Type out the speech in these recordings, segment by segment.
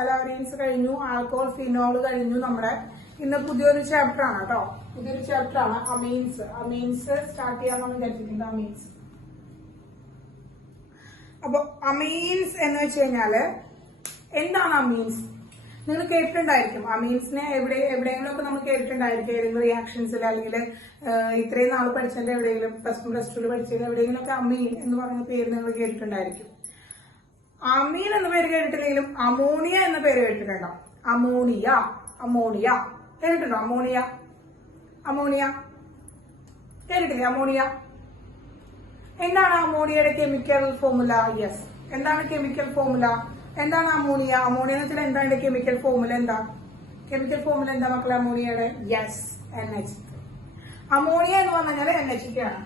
അലാരിൻസ് കഴിഞ്ഞു, alcohol phenol കഴിഞ്ഞു. നമ്മുടെ ഇന്ന് പുതിയൊരു ചാപ്റ്റർ ആണ് കേട്ടോ, പുതിയൊരു ചാപ്റ്റർ ആണ് അമീൻസ്. അമീൻസ് സ്റ്റാർട്ട് ചെയ്യാമെന്ന് വിചാരിച്ചിട്ടുണ്ട്. അമീൻസ്. അപ്പൊ അമീൻസ് എന്ന് വെച്ച് കഴിഞ്ഞാല് എന്താണ് അമീൻസ്? നിങ്ങൾ കേട്ടിട്ടുണ്ടായിരിക്കും അമീൻസിനെ. എവിടെയെങ്കിലും ഒക്കെ നമ്മൾ കേട്ടിട്ടുണ്ടായിരിക്കും, ഏതെങ്കിലും റിയാക്ഷൻസിൽ അല്ലെങ്കിൽ ഇത്രയും നാൾ പഠിച്ചതിന്റെ എവിടെയെങ്കിലും +1 +2 പഠിച്ചതിൽ എവിടെയെങ്കിലും ഒക്കെ അമീൻ എന്ന് പറയുന്ന പേര് നിങ്ങൾ കേട്ടിട്ടുണ്ടായിരിക്കും. അമീൻ എന്ന പേര് കേട്ടിട്ടില്ലെങ്കിലും അമോണിയ എന്ന പേര് കേട്ടിട്ടുണ്ടോ? അമോണിയ, അമോണിയ കേട്ടിട്ടുണ്ടോ? അമോണിയ, അമോണിയ കേട്ടിട്ടില്ലേ? അമോണിയ എന്താണ് അമോണിയയുടെ കെമിക്കൽ ഫോർമുല? യെസ്, എന്താണ് കെമിക്കൽ ഫോർമുല? എന്താണ് അമോണിയ? അമോണിയ എന്ന് വെച്ചാൽ എന്താണ് കെമിക്കൽ ഫോർമുല? എന്താ കെമിക്കൽ ഫോർമുല? എന്താ മക്കളെ അമോണിയയുടെ? Yes, NH3. അമോണിയ എന്ന് പറഞ്ഞു കഴിഞ്ഞാൽ NH3 ആണ്.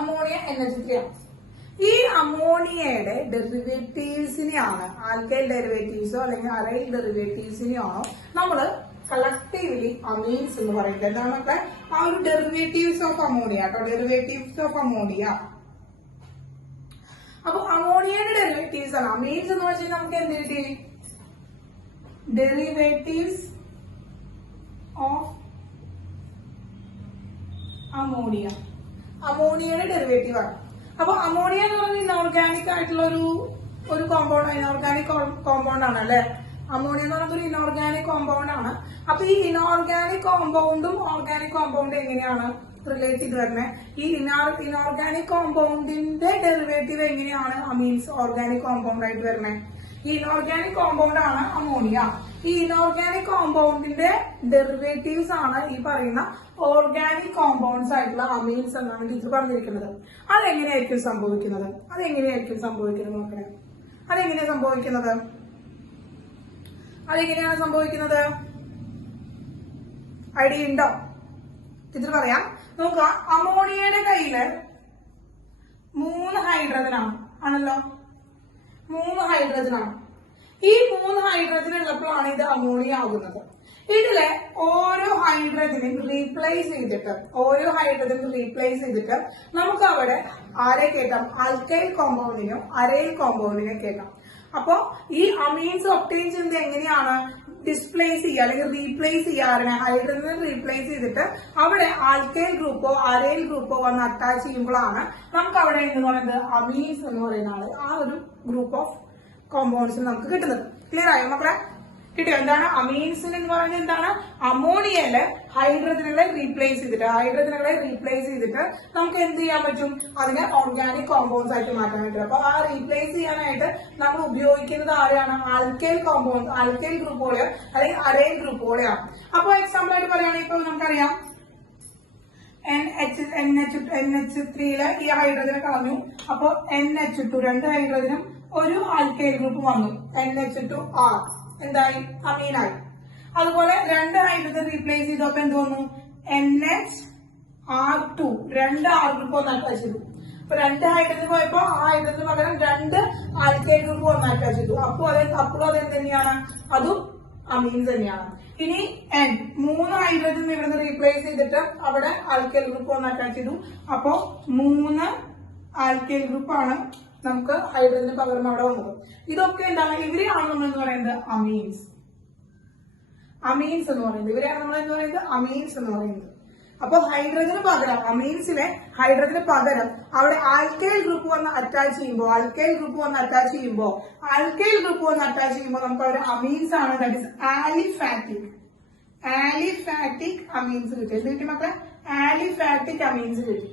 അമോണിയ NH3 ആണ്. ഈ അമോണിയയുടെ ഡെറിവേറ്റീവ്സിനെയാണ്, ആൽക്കൈൽ ഡെറിവേറ്റീവ്സോ അല്ലെങ്കിൽ അറൈൽ ഡെറിവേറ്റീവ്സിനെയാണോ നമ്മള് കളക്റ്റീവ്ലി അമീൻസ് എന്ന് പറയുന്നത്. എന്താണ് മക്കളെ? ആ ഒരു ഡെറിവേറ്റീവ്സ് ഓഫ് അമോണിയ കേട്ടോ, ഡെറിവേറ്റീവ്സ് ഓഫ് അമോണിയ. അപ്പൊ അമോണിയയുടെ ഡെറിവേറ്റീവ്സ് ആണ് അമീൻസ് എന്ന് വെച്ചാൽ നമുക്ക് എന്ത് കിട്ടി? Derivatives of ammonia. അമോണിയയുടെ ഡെറിവേറ്റീവ് ആണ്. അപ്പൊ അമോണിയ എന്ന് പറയുന്നത് ഇനോർഗാനിക് ആയിട്ടുള്ള ഒരു കോമ്പൗണ്ട്, ഇനോർഗാനിക് കോമ്പൗണ്ട് ആണ് അല്ലെ? അമോണിയ എന്ന് പറയുന്നത് ഒരു ഇനോർഗാനിക് കോമ്പൗണ്ട് ആണ്. അപ്പൊ ഈ ഇനോർഗാനിക് കോമ്പൗണ്ടും ഓർഗാനിക് കോമ്പൗണ്ടും എങ്ങനെയാണ് റിലേറ്റ് ചെയ്ത് വരുന്നത്? ഈ ഇനോർഗാനിക് കോമ്പൗണ്ടിന്റെ ഡെറിവേറ്റീവ് എങ്ങനെയാണ് അമീൻസ് ഓർഗാനിക് കോമ്പൗണ്ട് ആയിട്ട് വരുന്നത്? ഈ ഇനോർഗാനിക് കോമ്പൗണ്ട് ആണ് അമോണിയ. ഈ ഇനോർഗാനിക് കോമ്പൗണ്ടിന്റെ ഡെറിവേറ്റീവ്സ് ആണ് ഈ പറയുന്ന ഓർഗാനിക് കോമ്പൗണ്ട്സ് ആയിട്ടുള്ള അമീൻസ് എന്നാണ് ടീച്ചർ പറഞ്ഞിരിക്കുന്നത്. അതെങ്ങനെയായിരിക്കും സംഭവിക്കുന്നത്? മക്കളെ? അതെങ്ങനെയാണ് സംഭവിക്കുന്നത്? ഐഡിയ ഉണ്ടോ? ടീച്ചർ പറയാം. നോക്കുക, അമോണിയയുടെ കയ്യില് 3 ഹൈഡ്രജൻ ആണല്ലോ. 3 ഹൈഡ്രജൻ ആണ്. ഈ 3 ഹൈഡ്രജൻ ഉള്ളപ്പോഴാണ് ഇത് അമോണിയ ആകുന്നത്. ഇതിലെ ഓരോ ഹൈഡ്രജനും റീപ്ലേസ് ചെയ്തിട്ട് നമുക്ക് അവിടെ ആരെ കേട്ടാം? Alkyl കോമ്പൗണ്ടിനോ aril കോമ്പൗണ്ടിനോ കേട്ടാം. അപ്പോ ഈ അമീൻസ് ഒപ്റ്റെയിൻ ചെയ്യുന്നത് എങ്ങനെയാണ്? ഡിസ്പ്ലേസ് ചെയ്യുക അല്ലെങ്കിൽ റീപ്ലേസ് ചെയ്യാറുണ്ട്. ഹൈഡ്രജനെ റീപ്ലേസ് ചെയ്തിട്ട് അവിടെ ആൽക്കൈൽ ഗ്രൂപ്പോ അരൈൽ ഗ്രൂപ്പോ വന്ന് അറ്റാച്ച് ചെയ്യുമ്പോഴാണ് നമുക്ക് അവിടെ എന്ന് പറയുന്നത് അമീൻസ് എന്ന് പറയുന്ന ആ ഒരു ഗ്രൂപ്പ് ഓഫ് കോമ്പൗണ്ട്സ് നമുക്ക് കിട്ടുന്നത്. ക്ലിയർ ആയോ മക്കളെ? കിട്ടിയോ? എന്താണ് അമീൻസ് എന്ന് പറയുന്നത്? എന്താണ്? അമോണിയയില് ഹൈഡ്രജനുകളെ റീപ്ലേസ് ചെയ്തിട്ട് നമുക്ക് എന്ത് ചെയ്യാൻ പറ്റും? അതിനെ ഓർഗാനിക് കോമ്പൗണ്ട്സ് ആയിട്ട് മാറ്റാൻ പറ്റും. അപ്പൊ ആ റീപ്ലേസ് ചെയ്യാനായിട്ട് നമ്മൾ ഉപയോഗിക്കുന്നത് ആരാണ്? ആൽക്കൈൽ കോമ്പൗണ്ട്സ്, ആൽക്കൈൽ ഗ്രൂപ്പുകളെയോ അല്ലെങ്കിൽ അരൈൽ ഗ്രൂപ്പുകളെയാണ്. അപ്പൊ എക്സാമ്പിൾ ആയിട്ട് പറയുകയാണെങ്കിൽ ഇപ്പൊ നമുക്കറിയാം NH3 ഈ ഹൈഡ്രജനെ കളഞ്ഞു. അപ്പൊ NH2 2 ഹൈഡ്രജനും ഒരു ആൽക്കൈൽ ഗ്രൂപ്പ് വന്നു. NH2R എന്തായി? അമീനായി. അതുപോലെ 2 ഹൈഡ്രജൻ റീപ്ലേസ് ചെയ്തപ്പോ എന്ത് വന്നു? NHR2 2 R ഗ്രൂപ്പ് ഒന്ന് അറ്റാച്ച് ചെയ്തു. അപ്പൊ 2 ഹൈഡ്രജൻ പോയപ്പോ ആ ഹൈഡ്രജന് പകരം 2 ആൽക്കൈൽ ഗ്രൂപ്പ് ഒന്ന് അറ്റാച്ച് ചെയ്തു. അപ്പോഴും അതെന്ത് തന്നെയാണ്? അതും അമീൻസ് തന്നെയാണ്. ഇനി N 3 ഹൈഡ്രജൻ ഇവിടുന്ന് റീപ്ലേസ് ചെയ്തിട്ട് അവിടെ ആൽക്കൈൽ ഗ്രൂപ്പ് ഒന്ന് അറ്റാച്ച് ചെയ്തു. അപ്പോ 3 ആൽക്കൈൽ ഗ്രൂപ്പാണ് നമുക്ക് ഹൈഡ്രജന് പകരം അവിടെ വന്നത്. ഇതൊക്കെ എന്താണ്? ഇവരെയാണ് നമ്മൾ എന്ന് പറയുന്നത് അമീൻസ് എന്ന് പറയുന്നത്. അമീൻസ് എന്ന് പറയുന്നത്. അപ്പൊ ഹൈഡ്രജന് പകരം അമീൻസിലെ ഹൈഡ്രജന് പകരം അവിടെ ആൽക്കൈൽ ഗ്രൂപ്പ് വന്ന് അറ്റാച്ച് ചെയ്യുമ്പോൾ നമുക്ക് അവർ അമീൻസ് ആണ്. ദാറ്റ് ഇസ് ആലിഫാറ്റിക് അമീൻസ് കിട്ടി. എന്ത് കിട്ടി മക്കളെ? ആലിഫാറ്റിക് അമീൻസ് കിട്ടി.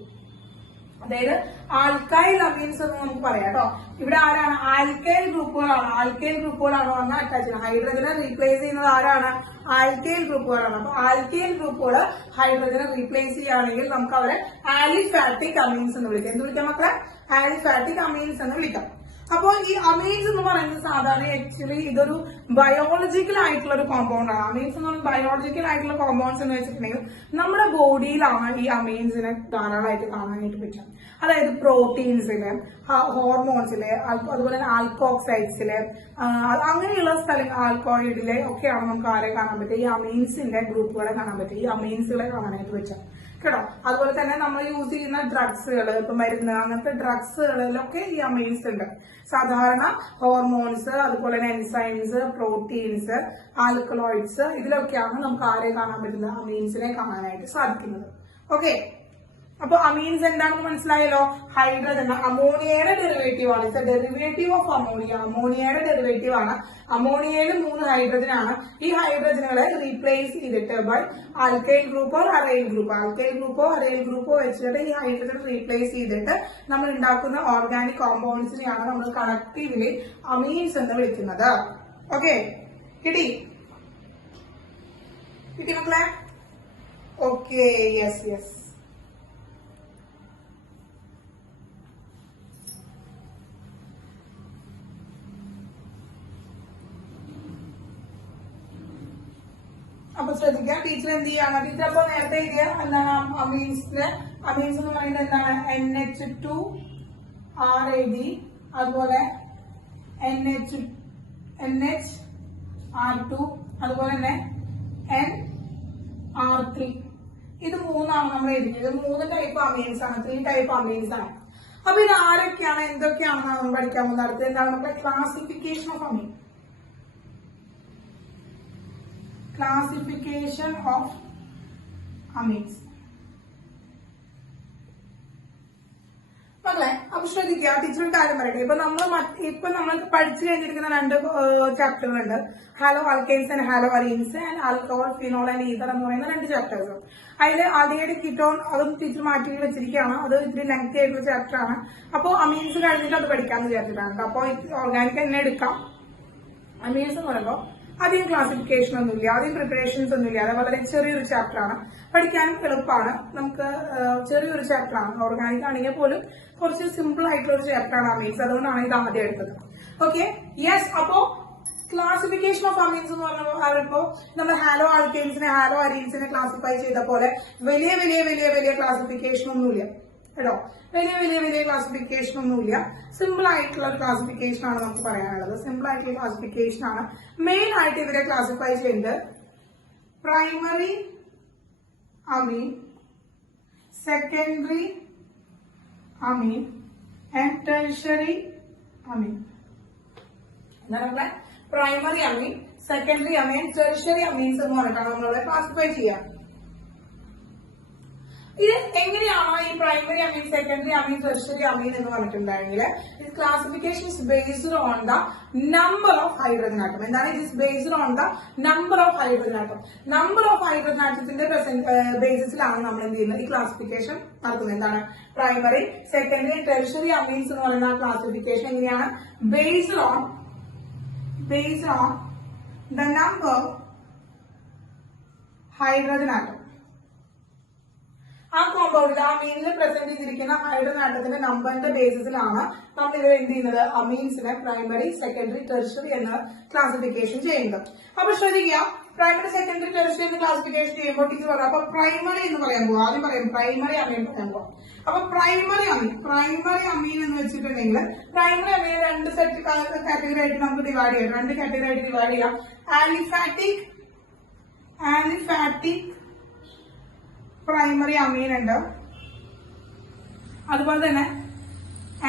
അതായത് ആൽക്കൈൽ അമീൻസ് എന്ന് നമുക്ക് പറയാം കേട്ടോ. ഇവിടെ ആരാണ്? ആൽക്കൈൽ ഗ്രൂപ്പുകളാണ് വന്ന് അറ്റാച്ച് ചെയ്യുന്നത്. ഹൈഡ്രജനെ റീപ്ലേസ് ചെയ്യുന്നത് ആരാണ്? ആൽക്കൈൽ ഗ്രൂപ്പുകളാണ്. അപ്പൊ ആൽക്കൈൽ ഗ്രൂപ്പുകൾ ഹൈഡ്രജനെ റീപ്ലേസ് ചെയ്യുകയാണെങ്കിൽ നമുക്ക് അവരെ ആലിഫാറ്റിക് അമീൻസ് എന്ന് വിളിക്കാം. എന്ത് വിളിക്കാം മക്കളെ? ആലിഫാറ്റിക് അമീൻസ് എന്ന് വിളിക്കാം. അപ്പോൾ ഈ അമീൻസ് എന്ന് പറയുന്നത് സാധാരണ ആക്ച്വലി ഇതൊരു ബയോളജിക്കൽ ആയിട്ടുള്ള ഒരു കോമ്പൗണ്ട് ആണ്. അമീൻസ് എന്ന് പറയുന്നത് ബയോളജിക്കൽ ആയിട്ടുള്ള കോമ്പൗണ്ട്സ് എന്ന് വെച്ചിട്ടുണ്ടെങ്കിൽ നമ്മുടെ ബോഡിയിലാണ് ഈ അമീൻസിനെ ധാരാളമായിട്ട് കാണാനായിട്ട് പറ്റുക. അതായത് പ്രോട്ടീൻസില്, ഹോർമോൺസില്, അതുപോലെ ആൽക്കോക്സൈഡ്സില്, അങ്ങനെയുള്ള സ്ഥലങ്ങൾ, ആൽക്കോയിഡിലെ ഒക്കെയാണ് നമുക്ക് ആരെ കാണാൻ പറ്റുക? ഈ അമീൻസിന്റെ ഗ്രൂപ്പുകളെ കാണാൻ പറ്റുക, ഈ അമീൻസുകളെ കാണാനായിട്ട് പറ്റുക. കേട്ടോ. അതുപോലെ തന്നെ നമ്മൾ യൂസ് ചെയ്യുന്ന ഡ്രഗ്സുകൾ, ഇപ്പൊ മരുന്ന്, അങ്ങനത്തെ ഡ്രഗ്സുകളിലൊക്കെ ഈ അമീൻസ് ഉണ്ട്. സാധാരണ ഹോർമോൺസ്, അതുപോലെ തന്നെ എൻസൈംസ്, പ്രോട്ടീൻസ്, ആൽക്കലോയിഡ്സ്, ഇതിലൊക്കെയാണ് നമുക്ക് ആരെ കാണാൻ പറ്റുന്നത്? അമീൻസിനെ കാണാനായിട്ട് സാധിക്കുന്നത്. ഓക്കെ, അപ്പൊ അമീൻസ് എന്താണെന്ന് മനസ്സിലായല്ലോ. ഹൈഡ്രജൻ, അമോണിയയുടെ ഡെറിവേറ്റീവ് ആണ്. It's a derivative of ammonia. അമോണിയയുടെ ഡെറിവേറ്റീവ് ആണ്. അമോണിയയിൽ 3 ഹൈഡ്രജൻ ആണ്. ഈ ഹൈഡ്രജനുകളെ റീപ്ലേസ് ചെയ്തിട്ട് ബൈ ആൽക്കൈൽ ഗ്രൂപ്പോ അറൈൽ ഗ്രൂപ്പോ, ആൽക്കൈൽ ഗ്രൂപ്പോ അറൈൽ ഗ്രൂപ്പോ വെച്ചിട്ട് ഈ ഹൈഡ്രജൻ റീപ്ലേസ് ചെയ്തിട്ട് നമ്മൾ ഉണ്ടാക്കുന്ന ഓർഗാനിക് കോമ്പൗണ്ട്സിനെയാണ് നമ്മൾ കളക്റ്റീവ്ലി അമീൻസ് എന്ന് വിളിക്കുന്നത്. ഓക്കെ, കിട്ടി മക്കളെ? Okay, yes yes. അപ്പൊ ശ്രദ്ധിക്കാം, ടീച്ചർ എന്ത് ചെയ്യാണ്? ടീച്ചർ അപ്പൊ നേരത്തെ എഴുതിയ എന്താണ് അമീൻസ് എന്ന് പറയുന്നത് എന്താണ്? NH2RAD, അതുപോലെ NHR2, അതുപോലെ തന്നെ NR3. ഇത് 3 നമ്മൾ എഴുതിയത്. 3 ടൈപ്പ് അമീൻസ് ആണ്, 3 ടൈപ്പ് അമീൻസ് ആണ്. അപ്പൊ ഇത് ആരൊക്കെയാണ്, എന്തൊക്കെയാണെന്ന് നമ്മൾ പഠിക്കാൻ പോകുന്നത്. അടുത്ത് എന്താണ് നമ്മുടെ classification of amine. Classification of amines. മക്കളെ, അപ്പൊ ശ്രദ്ധിക്കുക, ടീച്ചർ കാര്യം പറയട്ടെ. ഇപ്പൊ നമ്മൾ പഠിച്ചു കഴിഞ്ഞിരിക്കുന്ന 2 ചാപ്റ്ററുകളുണ്ട്. Haloalkanes and haloarenes and alcohol, phenol and ether എന്ന് പറയുന്ന 2 ചാപ്റ്റേഴ്സ്. അതിൽ ആദ്യമായിട്ട് കീറ്റോൺ, അതും ടീച്ചർ മാറ്റി വെച്ചിരിക്കുകയാണ്. അത് ഇത്തിരി ലെങ്തി ആയിട്ടുള്ള ചാപ്റ്റർ ആണ്. അപ്പോൾ അമീൻസ് കഴിഞ്ഞിട്ട് അത് പഠിക്കാമെന്ന് വിചാരിച്ചിട്ടാണ്. അപ്പോൾ ഓർഗാനിക് തന്നെ എടുക്കാം. അമീൻസ് എന്ന് പറയുമ്പോൾ അധികം ക്ലാസിഫിക്കേഷൻ ഒന്നുമില്ല, അധികം പ്രിപ്പറേഷൻസ് ഒന്നുമില്ല. അത് വളരെ ചെറിയൊരു ചാപ്റ്റർ ആണ്, പഠിക്കാനും എളുപ്പമാണ്. നമുക്ക് ചെറിയൊരു ചാപ്റ്റർ ആണ്. ഓർഗാനിക് ആണെങ്കിൽ പോലും കുറച്ച് സിമ്പിൾ ആയിട്ടുള്ള ഒരു ചാപ്റ്റർ ആണ് അമീൻസ്. അതുകൊണ്ടാണ് ഇത് ആദ്യം എടുത്തത്. Okay, yes. അപ്പോ ക്ലാസിഫിക്കേഷൻ ഓഫ് അമീൻസ് എന്ന് പറയുമ്പോൾ നമ്മൾ ഹാലോ ആൽക്കൈൻസിനെ ഹാലോ അരീൻസിനെ ക്ലാസിഫൈ ചെയ്ത പോലെ വലിയ വലിയ വലിയ വലിയ ക്ലാസിഫിക്കേഷൻ ഒന്നുമില്ല കേട്ടോ. വലിയ വലിയ വലിയ ക്ലാസിഫിക്കേഷൻ ഒന്നുമില്ല. സിമ്പിൾ ആയിട്ടുള്ള ഒരു ക്ലാസിഫിക്കേഷൻ ആണ് നമുക്ക് പറയാനുള്ളത്. സിമ്പിൾ ആയിട്ടുള്ള ക്ലാസിഫിക്കേഷൻ ആണ്. മെയിൻ ആയിട്ട് ഇവരെ ക്ലാസിഫൈ ചെയ്യുന്നത് primary amine, secondary amine and tertiary amine. എന്താണ് primary amine, secondary amine, tertiary amines എന്ന് പറഞ്ഞിട്ടാണ് നമ്മളിവിടെ ക്ലാസിഫൈ ചെയ്യാം. ഇത് എങ്ങനെയാണോ ഈ primary amine, secondary amine, tertiary amine എന്ന് പറഞ്ഞിട്ടുണ്ടെങ്കിൽ ഇത് classification is based on the number of hydrogen atom. എന്താണ്? It is based on the number of hydrogen atom. Number of hydrogen ആറ്റത്തിന്റെ ബേസിസിലാണ് നമ്മൾ എന്ത് ചെയ്യുന്നത്? ഈ ക്ലാസിഫിക്കേഷൻ നടത്തുന്നത്. എന്താണ്? പ്രൈമറി, സെക്കൻഡറി, ടെർഷ്യറി അമീൻസ് എന്ന് പറയുന്ന ക്ലാസിഫിക്കേഷൻ എങ്ങനെയാണ്? Based on the number hydrogen atom. ആ കോമ്പൗണ്ടിൽ, ആ മീനിൽ പ്രസന്റ് ചെയ്തിരിക്കുന്ന ഹൈഡ്രജൻ ആറ്റത്തിന്റെ നമ്പറിന്റെ ബേസിസിലാണ് നമ്മൾ ഇത് എന്ത് ചെയ്യുന്നത്? അമീൻസിനെ പ്രൈമറി, സെക്കൻഡറി, ടെർഷ്യറി എന്ന ക്ലാസിഫിക്കേഷൻ ചെയ്യുന്നത്. അപ്പൊ ശ്രദ്ധിക്കുക, പ്രൈമറി, സെക്കൻഡറി, ടെർഷ്യറി എന്ന് ക്ലാസിഫിക്കേഷൻ ചെയ്യുമ്പോൾ ടീച്ചർ പറയാം. അപ്പൊ പ്രൈമറി എന്ന് പറയുമ്പോൾ ആദ്യം പറയും പ്രൈമറി അമീൻ പറയുമ്പോൾ. അപ്പൊ പ്രൈമറി അമീൻ എന്ന് വെച്ചിട്ടുണ്ടെങ്കിൽ പ്രൈമറി അമീൻ 2 സെറ്റ് കാറ്റഗറി ആയിട്ട് നമുക്ക് ഡിവൈഡ് ചെയ്യാം. 2 കാറ്റഗറി ആയിട്ട് ഡിവൈഡ് ചെയ്യാം. ആലിഫാറ്റിക് പ്രൈമറി അമീൻ ഉണ്ട്, അതുപോലെ തന്നെ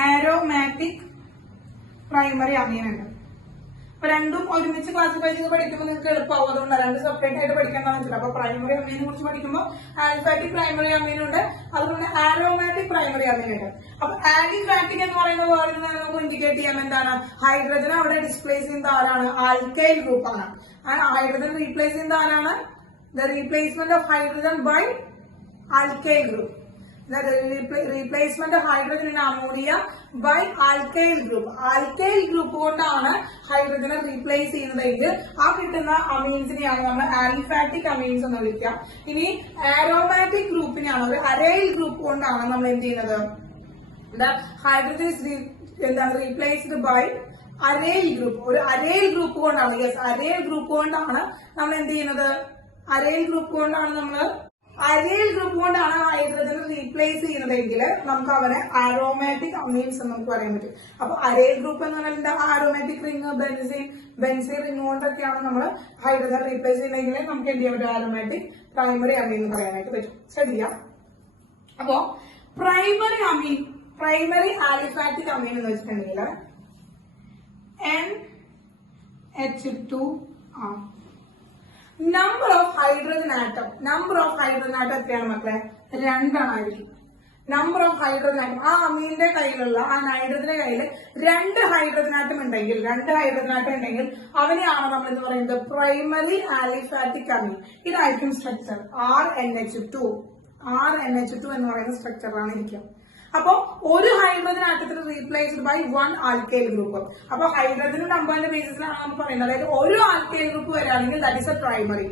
ആരോമാറ്റിക് പ്രൈമറി അമീൻ ഉണ്ട്. അപ്പൊ രണ്ടും ഒരുമിച്ച് ക്ലാസിഫൈ ചെയ്ത് പഠിക്കുമ്പോൾ നിങ്ങൾക്ക് എളുപ്പമാവും. അതുകൊണ്ടാണ് 2 സെപ്പറേറ്റ് ആയിട്ട് പഠിക്കേണ്ടതെന്ന് വെച്ചിട്ട്. അപ്പൊ പ്രൈമറി അമീനെ കുറിച്ച് പഠിക്കുമ്പോൾ ആൽഫാറ്റിക് പ്രൈമറി അമീൻ ഉണ്ട്, അതുപോലെ ആരോമാറ്റിക് പ്രൈമറി അമീൻ ഉണ്ട്. അപ്പൊ ആലിഫാറ്റിക് എന്ന് പറയുന്ന വേർഡിൽ നമുക്ക് ഇൻഡിക്കേറ്റ് ചെയ്യാൻ എന്താണ്? ഹൈഡ്രജൻ അവിടെ ഡിസ്പ്ലേസ് ചെയ്യുന്നത് ആരാണ്? ആൽക്കൈൽ ഗ്രൂപ്പ് ആണ്. ഹൈഡ്രജൻ റീപ്ലേസ് ചെയ്യുന്നത് ആരാണ്? The replacement of hydrogen by alkyl group. The replacement of hydrogen in ammonia by alkyl group. Alkyl group കൊണ്ടാണ് ഹൈഡ്രജനെ റീപ്ലേസ് ചെയ്യുന്നതെങ്കിൽ ആ കിട്ടുന്ന അമീൻസിനെയാണ് നമ്മൾ ആലിഫാറ്റിക് അമീൻസ് എന്ന് വിളിക്കുക. ഇനി ആരോമാറ്റിക് ഗ്രൂപ്പിനെയാണ്, ഒരു അരൈൽ ഗ്രൂപ്പ് കൊണ്ടാണ് നമ്മൾ എന്ത് ചെയ്യുന്നത്? ഹൈഡ്രജൻ എന്താണ് റീപ്ലേസ്ഡ് ബൈ അരൈൽ ഗ്രൂപ്പ്. ഒരു അരൈൽ ഗ്രൂപ്പ് കൊണ്ടാണ്, യെസ്, അരൈൽ ഗ്രൂപ്പ് കൊണ്ടാണ് നമ്മൾ എന്ത് ചെയ്യുന്നത്? അരൈൽ ഗ്രൂപ്പ് കൊണ്ടാണ് ഹൈഡ്രജൻ റീപ്ലേസ് ചെയ്യുന്നതെങ്കിൽ നമുക്ക് അവരെ ആരോമാറ്റിക് അമീൻസ് എന്ന് നമുക്ക് പറയാൻ പറ്റും. അപ്പൊ അരൈൽ ഗ്രൂപ്പ് എന്ന് പറഞ്ഞാൽ ആരോമാറ്റിക് റിംഗ്, ബെൻസീൻ റിംഗ് കൊണ്ടൊക്കെയാണ് നമ്മൾ ഹൈഡ്രജൻ റീപ്ലേസ് ചെയ്യുന്നതെങ്കിൽ നമുക്ക് എന്ത് ചെയ്യാൻ പറ്റും? ആരോമാറ്റിക് പ്രൈമറി അമീൻ എന്ന് പറയാനായിട്ട് പറ്റും. ശ്രദ്ധിക്കാം. അപ്പോ പ്രൈമറി ആലിഫാറ്റിക് അമീൻ എന്ന് വെച്ചിട്ടുണ്ടെങ്കിൽ NH2R. Number of hydrogen atom എത്രയാണ് മക്കളെ? 2 ആയിരിക്കും. നമ്പർ ഓഫ് ഹൈഡ്രജൻ ആറ്റം, ആ അമീന്റെ കയ്യിലുള്ള ആ നൈട്രജന്റെ കയ്യിൽ 2 ഹൈഡ്രജൻ ആറ്റം ഉണ്ടെങ്കിൽ അവനെയാണ് നമ്മൾ എന്ന് പറയുന്നത് പ്രൈമറി ആലിഫാറ്റിക് അമീൻ. ഇതായിരിക്കും സ്ട്രക്ചർ RNH2 എന്ന് പറയുന്ന സ്ട്രക്ചറാണ് ഇരിക്കുക. അപ്പോ ഒരു ഹൈഡ്രജൻ ആറ്റത്തിന് റീപ്ലേസ്ഡ് ബൈ 1 ആൽക്കൈൽ ഗ്രൂപ്പ്. അപ്പൊ ഹൈഡ്രജൻ നമ്പറിന്റെ ബേസിസിലാണ് നമ്മൾ പറയുന്നത്. അതായത് ഒരു ആൽക്കൈൽ ഗ്രൂപ്പ് വരികയാണെങ്കിൽ ദാറ്റ് ഇസ് എ പ്രൈമറി.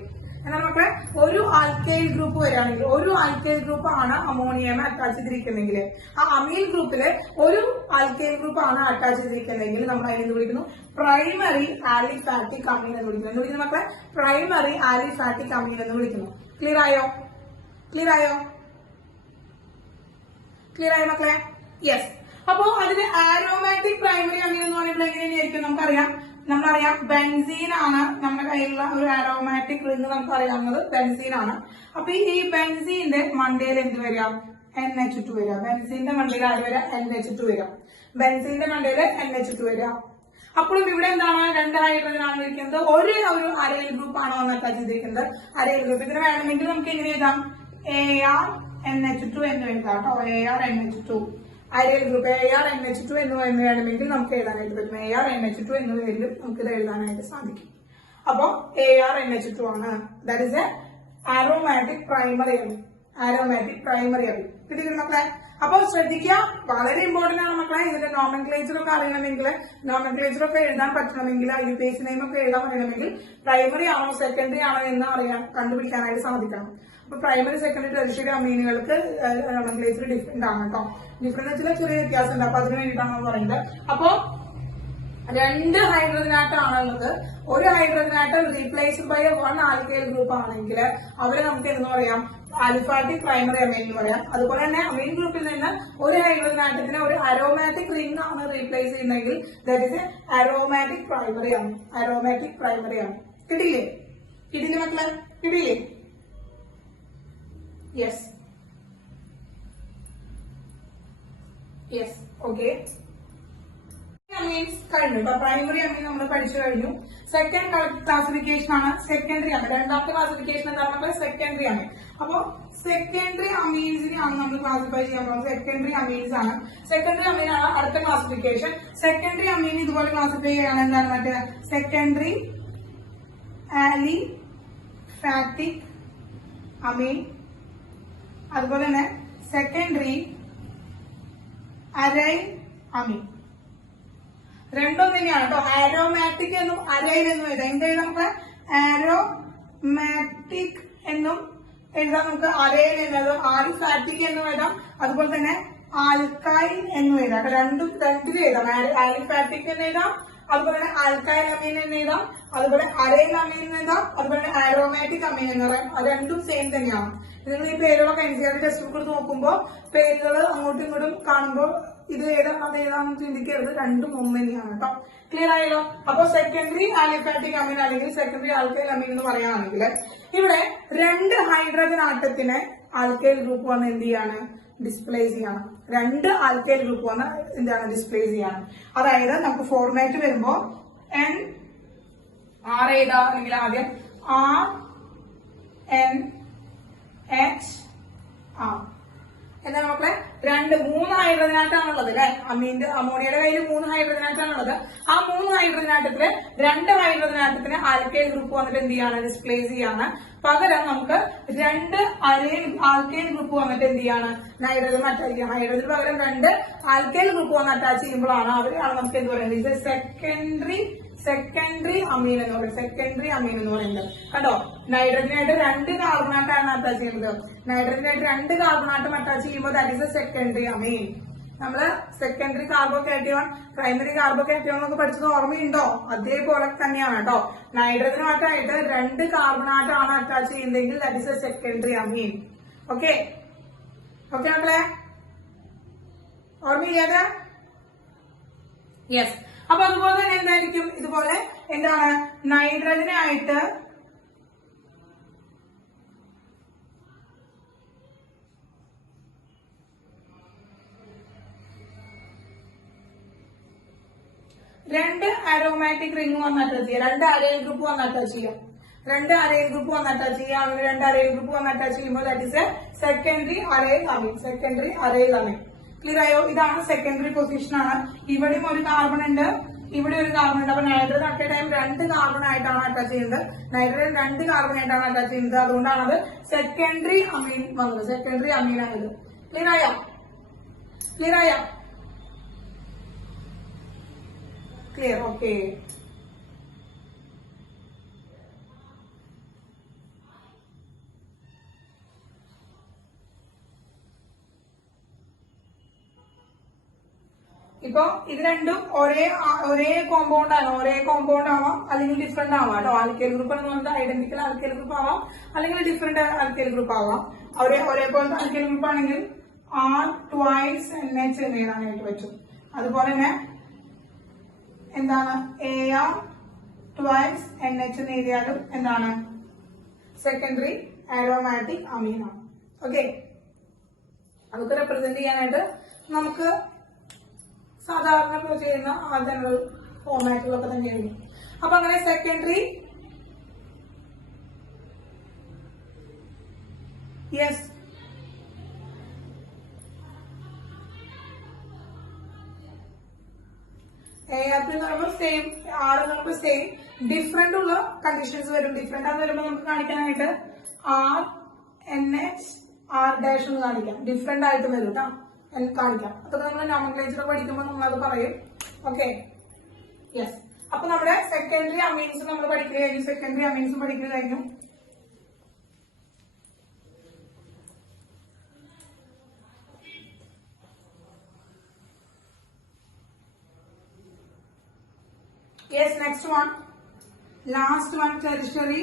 എന്നാൽ മക്കളെ ഒരു ആൽക്കൈൽ ഗ്രൂപ്പ് വരികയാണെങ്കിൽ, ഒരു ആൽക്കൈൽ ഗ്രൂപ്പ് ആണ് അമോണിയമെ അറ്റാച്ച് ചെയ്തിരിക്കുന്നെങ്കിൽ, ആ അമീൻ ഗ്രൂപ്പില് ഒരു ആൽക്കൈൽ ഗ്രൂപ്പ് ആണ് അറ്റാച്ച് ചെയ്തിരിക്കുന്നെങ്കിൽ നമ്മൾ അതിനെ വിളിക്കുന്നു പ്രൈമറി ആലിഫാറ്റിക് അമീൻ എന്ന് വിളിക്കുന്നു. മക്കളെ പ്രൈമറി ആലിഫാറ്റിക് അമീൻ എന്ന് വിളിക്കുന്നു. ക്ലിയർ ആയോ മക്കളെ? യെസ്. അപ്പോ അതിന് ആരോമാറ്റിക് പ്രൈമറി അമീൻ എന്ന് പറയുമ്പോൾ എങ്ങനെയായിരിക്കും? നമ്മളറിയാം ബെൻസീൻ ആണ് നമ്മുടെ കയ്യിലുള്ള ഒരു ആരോമാറ്റിക് റിംഗ്. നമുക്ക് അറിയാവുന്നത് ബെൻസീൻ ആണ്. അപ്പൊ ഈ ബെൻസീന്റെ മണ്ടയിൽ എന്ത് വരാം? NH2 വരാം. ബെൻസീന്റെ മണ്ടയിൽ ആര് വരാം? NH2 വരാം. ബെൻസീന്റെ മണ്ടയിൽ NH2 വരാം. അപ്പോഴും ഇവിടെ എന്താണ്? 2 ഹൈഡ്രജൻ ആണ് ഇരിക്കുന്നത്. ഒരു അരയിൽ ഗ്രൂപ്പ് ആണോ എന്ന് അറ്റാച്ച് ചെയ്തിരിക്കുന്നത്? അരയിൽ ഗ്രൂപ്പ്. ഇതിന് വേണമെങ്കിൽ നമുക്ക് എങ്ങനെ എഴുതാം? ARNH2 എന്ന് എഴുതാം കേട്ടോ. ARNH2 അരയിൽ ഗ്രൂപ്പ്. ARNH2 എന്ന് വേണമെങ്കിൽ നമുക്ക് എഴുതാനായിട്ട് പറ്റും. ARNH2 എന്ന പേരിൽ നമുക്ക് ഇത് എഴുതാനായിട്ട് സാധിക്കും. അപ്പോ ARNH2 ആണ്. That is A aromatic primary അമീൻ. കിട്ടിയില്ല മക്കളെ? അപ്പൊ ശ്രദ്ധിക്കുക, വളരെ ഇമ്പോർട്ടന്റ് ആണ് മക്കളെ. ഇതിന്റെ നോമൻക്ലേച്ചർ ഒക്കെ അറിയണമെങ്കിൽ, എഴുതാൻ പറ്റണമെങ്കിൽ, UPSC നെയിം ഒക്കെ എഴുതാൻ പറ്റണമെങ്കിൽ പ്രൈമറി ആണോ സെക്കൻഡറി ആണോ എന്ന് കണ്ടുപിടിക്കാനായിട്ട് സാധിക്കണം. അപ്പൊ പ്രൈമറി, സെക്കൻഡറി, ടെറിഷ്യറി അമീനുകൾക്ക് നോമൻക്ലേച്ചർ ഡിഫറെന്റ് ആണ് കേട്ടോ. ഡിഫറെന്റ് വെച്ചാൽ ചെറിയ വ്യത്യാസം ഉണ്ട്. അപ്പൊ അതിന് വേണ്ടിയിട്ടാണ് പറയുന്നത്. അപ്പോ 2 ഹൈഡ്രജൻ ആറ്റം ആണുള്ളത്. ഒരു hydrogen atom replaced by 1 alkyl group ആണെങ്കിൽ അവരെ നമുക്ക് എന്ന് പറയാം? ആലിഫാറ്റിക് പ്രൈമറി അമീൻ എന്ന് പറയാം. അതുപോലെ തന്നെ അമീൻ ഗ്രൂപ്പിൽ നിന്ന് ഒരു ഹൈഡ്രജൻ ആറ്റത്തിന് ഒരു അരോമാറ്റിക് റിംഗ് ആണ് റീപ്ലേസ് ചെയ്യുന്നതെങ്കിൽ that is A aromatic primary അമീൻ. കിട്ടിയില്ലേ മക്കളെ? യെസ്. ഓക്കെ. അമീൻസ് കഴിഞ്ഞു. ഇപ്പൊ പ്രൈമറി അമീൻ നമ്മൾ പഠിച്ചു കഴിഞ്ഞു. സെക്കൻഡ് ക്ലാസിഫിക്കേഷൻ ആണ് സെക്കൻഡറി അമീൻ. രണ്ടാമത്തെ ക്ലാസിഫിക്കേഷൻ എന്താണ്? സെക്കൻഡറി അമീൻ. അപ്പൊ സെക്കൻഡറി അമീൻസിനെയാണ് നമ്മൾ ക്ലാസിഫൈ ചെയ്യാൻ പോകുന്നത്. സെക്കൻഡറി അമീൻസ് ആണ്. സെക്കൻഡറി അമീൻ ആണ് അടുത്ത ക്ലാസിഫിക്കേഷൻ. സെക്കൻഡറി അമീൻ ഇതുപോലെ ക്ലാസിഫൈ ചെയ്യാണ്. എന്താണ്? മറ്റേ സെക്കൻഡറി ആലിഫാറ്റിക് അമീൻ, അതുപോലെ തന്നെ സെക്കൻഡറി അരൈൽ അമീൻ. രണ്ടും തന്നെയാണ് കേട്ടോ. ആരോമാറ്റിക് എന്നും അരൈൽ എന്നും എഴുതാം. എന്തെഴുതാം നമുക്ക്? ആരോമാറ്റിക് എന്നും എഴുതാം. നമുക്ക് അരൈൽ എന്നും ആലിഫാറ്റിക് എന്നും എഴുതാം. അതുപോലെ തന്നെ ആൽക്കൈൽ എന്നും എഴുതാം. രണ്ടിലും എഴുതാം. ആലിഫാറ്റിക് എന്ന് എഴുതാം, അതുപോലെ തന്നെ ആൽക്കൈൽ അമീൻ എന്ന് എഴുതാം, അതുപോലെ അരൈൽ അമീൻ എന്ന് എഴുതാം, അതുപോലെ തന്നെ ആരോമാറ്റിക് അമീൻ എന്ന് പറയാം. അത് രണ്ടും സെയിം തന്നെയാണ്. നിങ്ങൾ ഈ പേരുകളൊക്കെ NCERT ടെക്സ്റ്റ് ബുക്ക് എടുത്ത് നോക്കുമ്പോൾ പേരുകൾ അങ്ങോട്ടും ഇങ്ങോട്ടും കാണുമ്പോൾ ഇത് ഏതാണ് അത് ഏതാണെന്ന് ചിന്തിക്കരുത്. രണ്ടും ഒന്ന് തന്നെയാണ് കേട്ടോ. ക്ലിയർ ആയല്ലോ? അപ്പൊ സെക്കൻഡറി ആലിഫാറ്റിക് അമീൻ അല്ലെങ്കിൽ സെക്കൻഡറി ആൽക്കൈൽ അമീൻ എന്ന് പറയുകയാണെങ്കിൽ ഇവിടെ 2 ഹൈഡ്രജൻ ആറ്റത്തിന് ആൽക്കൈൽ ഗ്രൂപ്പ് വന്ന് എന്ത് ചെയ്യാണ്? ഡിസ്പ്ലേസ് ചെയ്യണം. 2 ആൽക്കൈൽ ഗ്രൂപ്പ് വന്ന് എന്താണ്? ഡിസ്പ്ലേസ് ചെയ്യണം. അതായത് നമുക്ക് ഫോർമാറ്റ് വരുമ്പോ R ഏതാ? അല്ലെങ്കിൽ ആദ്യം RNH എന്താ മക്കളെ? 3 ഹൈഡ്രജൻ ആറ്റാണുള്ളത് അല്ലെ? അമോണിയയുടെ കയ്യിൽ 3 ഹൈഡ്രജൻ ആറ്റാണുള്ളത്. ആ 3 ഹൈഡ്രജൻ ആറ്റത്തില് 2 ഹൈഡ്രജൻ ആറ്റത്തിന് ആൽക്കൈൽ ഗ്രൂപ്പ് വന്നിട്ട് എന്ത് ചെയ്യാണ്? ഡിസ്പ്ലേസ് ചെയ്യാണ്. പകരം നമുക്ക് 2 ആൽക്കൈൽ ഗ്രൂപ്പ് വന്നിട്ട് എന്ത് ചെയ്യാണ്? നൈട്രജൻ അറ്റാച്ച് ചെയ്യാം. ഹൈഡ്രജന് പകരം 2 ആൽക്കൈൽ ഗ്രൂപ്പ് വന്ന് അറ്റാച്ച് ചെയ്യുമ്പോഴാണ് അവരെയാണ് നമുക്ക് എന്ത് പറയുന്നത്? ഇത് സെക്കൻഡറി അമീൻ എന്ന് പറയുന്നത്. സെക്കൻഡറി അമീൻ എന്ന് പറയുന്നത് കണ്ടോ? നൈട്രജനായിട്ട് 2 കാർബണാറ്റാണ് അറ്റാച്ച് ചെയ്യുന്നത്. നൈട്രജനായിട്ട് 2 കാർബണാറ്റം അറ്റാച്ച് ചെയ്യുമ്പോൾ ദാറ്റ് ഇസ് എ സെക്കൻഡറി അമീൻ. നമ്മള് സെക്കൻഡറി കാർബോകാറ്റയോൺ, പ്രൈമറി കാർബോകാറ്റയോൺ ഒക്കെ പഠിച്ചത് ഓർമ്മയുണ്ടോ? അതേപോലെ തന്നെയാണ് കേട്ടോ. നൈട്രജനുമായിട്ടായിട്ട് 2 കാർബണാറ്റാണ് അറ്റാച്ച് ചെയ്യുന്നതെങ്കിൽ that is a secondary amine. Okay മക്കളെ? ഓർമ്മയില്ലാതെ? യെസ്. അപ്പൊ അതുപോലെ തന്നെ എന്തായിരിക്കും? ഇതുപോലെ എന്താണ്? നൈട്രജനായിട്ട് രണ്ട് അരോമാറ്റിക് റിംഗ് വന്ന് അറ്റാച്ച് ചെയ്യാം, രണ്ട് അരയിൽ ഗ്രൂപ്പ് വന്ന് അറ്റാച്ച് ചെയ്യാം, രണ്ട് അരയിൽ ഗ്രൂപ്പ് വന്ന് അറ്റാച്ച് ചെയ്യാം. അങ്ങനെ രണ്ട് അരയിൽ ഗ്രൂപ്പ് വന്ന് അറ്റാച്ച് ചെയ്യുമ്പോൾ ദാറ്റ് ഇസ് എ സെക്കൻഡറി അരയിൽ അമീൻ, സെക്കൻഡറി അരയിൽ അമീൻ. ക്ലിയർ ആയോ? ഇതാണ് സെക്കൻഡറി പൊസിഷൻ ആണ്. ഇവിടെയും ഒരു കാർബൺ ഉണ്ട്, ഇവിടെ ഒരു കാർബൺ ഉണ്ട്. അപ്പൊ നൈട്രജൻ അറ്റ് എ ടൈം രണ്ട് കാർബൺ ആയിട്ടാണ് അറ്റാച്ച് ചെയ്യുന്നത്, നൈട്രജൻ രണ്ട് കാർബൺ ആയിട്ടാണ് അറ്റാച്ച് ചെയ്യുന്നത്. അതുകൊണ്ടാണ് അത് സെക്കൻഡറി അമീൻ വന്നത്, സെക്കൻഡറി അമീൻ ആയത്. ക്ലിയർ ആയോ? ക്ലിയർ ആയോ? ക്ലിയർ? ഓക്കെ. ഇപ്പൊ ഇത് രണ്ടും ഒരേ കോമ്പൗണ്ട് ആണ്, ഒരേ കോമ്പൗണ്ട് ആവാം അല്ലെങ്കിൽ ഡിഫറെന്റ് ആവാം കേട്ടോ. ആൽക്കൈൽ ഗ്രൂപ്പ് എന്ന് പറഞ്ഞാൽ ഐഡന്റിക്കൽ ആൽക്കൈൽ ഗ്രൂപ്പ് ആവാം അല്ലെങ്കിൽ ഡിഫറെന്റ് ആൽക്കൈൽ ഗ്രൂപ്പ് ആവാം. ഒരേപോലത്തെ ആൽക്കൈൽ ഗ്രൂപ്പ് ആണെങ്കിൽ R twice NH എന്ന് എഴുതാനായിട്ട് പറ്റും. അതുപോലെ തന്നെ എന്താണ് AR twice NH എന്ന് എഴുതിയാലും എന്താണ് സെക്കൻഡറി ആരോമാറ്റിക് അമീൻ ആണ്. ഓക്കെ, അതൊക്കെ റെപ്രസെന്റ് ചെയ്യാനായിട്ട് നമുക്ക് സാധാരണ ചെയ്യുന്ന ആദ്യ ഫോർമാറ്റുകളൊക്കെ തന്നെയായിരിക്കും. അപ്പൊ അങ്ങനെ സെക്കൻഡറി യെസ് ARP എന്ന് പറയുമ്പോൾ സെയിം, ആർ എന്ന് പറയുമ്പോൾ സെയിം, ഡിഫറെന്റ് ഉള്ള കണ്ടീഷൻസ് വരും. ഡിഫറെന്റ് ആണെന്ന് വരുമ്പോൾ നമുക്ക് കാണിക്കാനായിട്ട് R NH R ഡാഷ് എന്ന് കാണിക്കാം, ഡിഫറെന്റ് ആയിട്ട് വരും കേട്ടോ, കാണിക്കാം. അതൊക്കെ നമ്മൾ നോമൻക്ലേച്ചർ പഠിക്കുമ്പോൾ നമ്മളത് പറയും. Okay, yes. അപ്പൊ നമ്മുടെ സെക്കൻഡറി അമീൻസ് നമ്മൾ പഠിക്കുക കഴിഞ്ഞു, സെക്കൻഡറി അമീൻസ് പഠിക്കുക കഴിഞ്ഞു. Yes, next one, last one, tertiary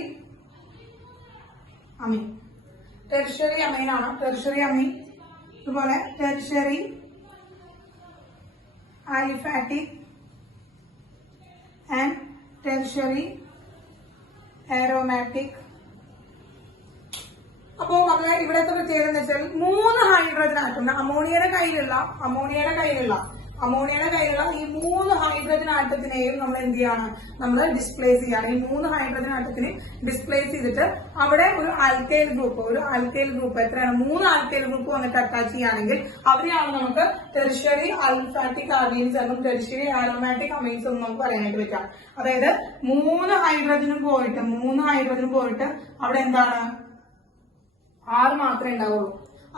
amine. Tertiary amine ആണ്, ടെറിഷറി അമീൻ. അതുപോലെ tertiary aliphatic and tertiary aromatic. അപ്പോ മക്കളെ ഇവിടത്തെ പ്രത്യേകത എന്ന് വെച്ചാൽ 3 ഹൈഡ്രജൻ ആറ്റം, അമോണിയയുടെ കയ്യിലുള്ള ഈ 3 ഹൈഡ്രജൻ ആറ്റത്തിനെയും നമ്മൾ എന്ത് ചെയ്യാണ്, നമ്മൾ ഡിസ്പ്ലേസ് ചെയ്യാണ്. ഈ 3 ഹൈഡ്രജൻ ആറ്റത്തിനെ ഡിസ്പ്ലേസ് ചെയ്തിട്ട് അവിടെ ഒരു ആൽക്കൈൽ ഗ്രൂപ്പ് എത്രയാണ്, 3 ആൽക്കൈൽ ഗ്രൂപ്പ് വന്നിട്ട് അറ്റാച്ച് ചെയ്യുകയാണെങ്കിൽ അവരെയാണ് നമുക്ക് ടെറിഷറി ആൽഫാറ്റിക് അമീൻസ് എന്നും ടെറിഷറി ആരോമാറ്റിക് അമീൻസ് എന്നും നമുക്ക് പറയാനായിട്ട് പറ്റാം. അതായത് 3 ഹൈഡ്രജനും പോയിട്ട് അവിടെ എന്താണ് 6 മാത്രമേ ഉണ്ടാവുള്ളൂ.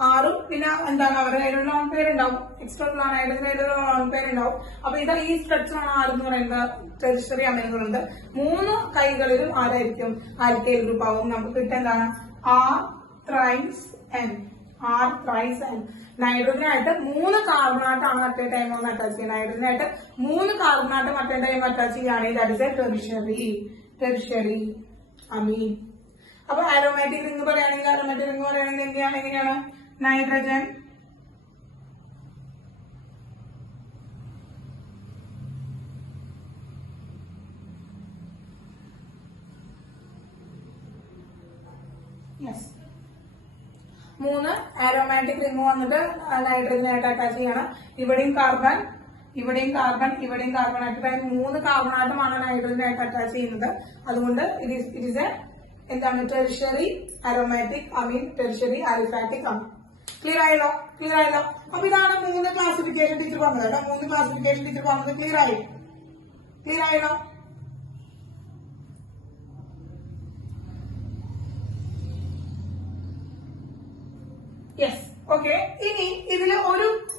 6 പിന്നെ എന്താണ് അവരുടെ കയ്യിലുള്ള ലോൺ പേരുണ്ടാവും, എക്സ്ട്രാ ഹൈഡ്രജൻ കയ്യിലുള്ള ലോൺ പേരുണ്ടാവും. അപ്പൊ ഇത് ഈ സ്ട്രക്ചറാണ് 6 എന്ന് പറയുന്നത് ടെറിഷറി അമീനുകളുണ്ട്. 3 കൈകളിലും ആരായിരിക്കും ആൽക്കൈൽ ഗ്രൂപ്പ് ആവും. നമുക്ക് കിട്ടുക എന്താണ് R thrice N. നൈട്രജനായിട്ട് 3 കാർബണായിട്ടാണ് അറ്റ് എ ടൈം ഒന്ന് അറ്റാച്ച് ചെയ്യുന്നത്. നൈട്രജനായിട്ട് 3 കാർബണായിട്ട് അറ്റ് എ ടൈം അറ്റാച്ച് ചെയ്യുകയാണെങ്കിൽ that is a tertiary amine. അപ്പൊ ആരോമാറ്റിക് റിംഗ് പറയുകയാണെങ്കിൽ എങ്ങനെയാണ് നൈട്രജൻ യെസ് 3 ആരോമാറ്റിക് റിംഗ് വന്നിട്ട് നൈട്രജനായിട്ട് അറ്റാച്ച് ചെയ്യണം. ഇവിടെയും കാർബൺ അറ്റ് ടൈം 3 കാർബണായിട്ടുമാണ് നൈട്രജനായിട്ട് അറ്റാച്ച് ചെയ്യുന്നത്. അതുകൊണ്ട് ഇറ്റ് ഇസ് എ എന്താണ് ടെറിഷറി ആരോമാറ്റിക് അമീൻ, ടെറിഷറി ആലിഫാറ്റിക് അമീൻ. ക്ലിയർ ആയല്ലോ? അപ്പൊ ഇതാണ് 3 ക്ലാസിഫിക്കേഷൻ ടീച്ചർ പറഞ്ഞത് കേട്ടോ. 3 ക്ലാസിഫിക്കേഷൻ ടീച്ചർ പറഞ്ഞത് ക്ലിയർ ആയല്ലോ? Yes, okay. ഇനി ഇതില്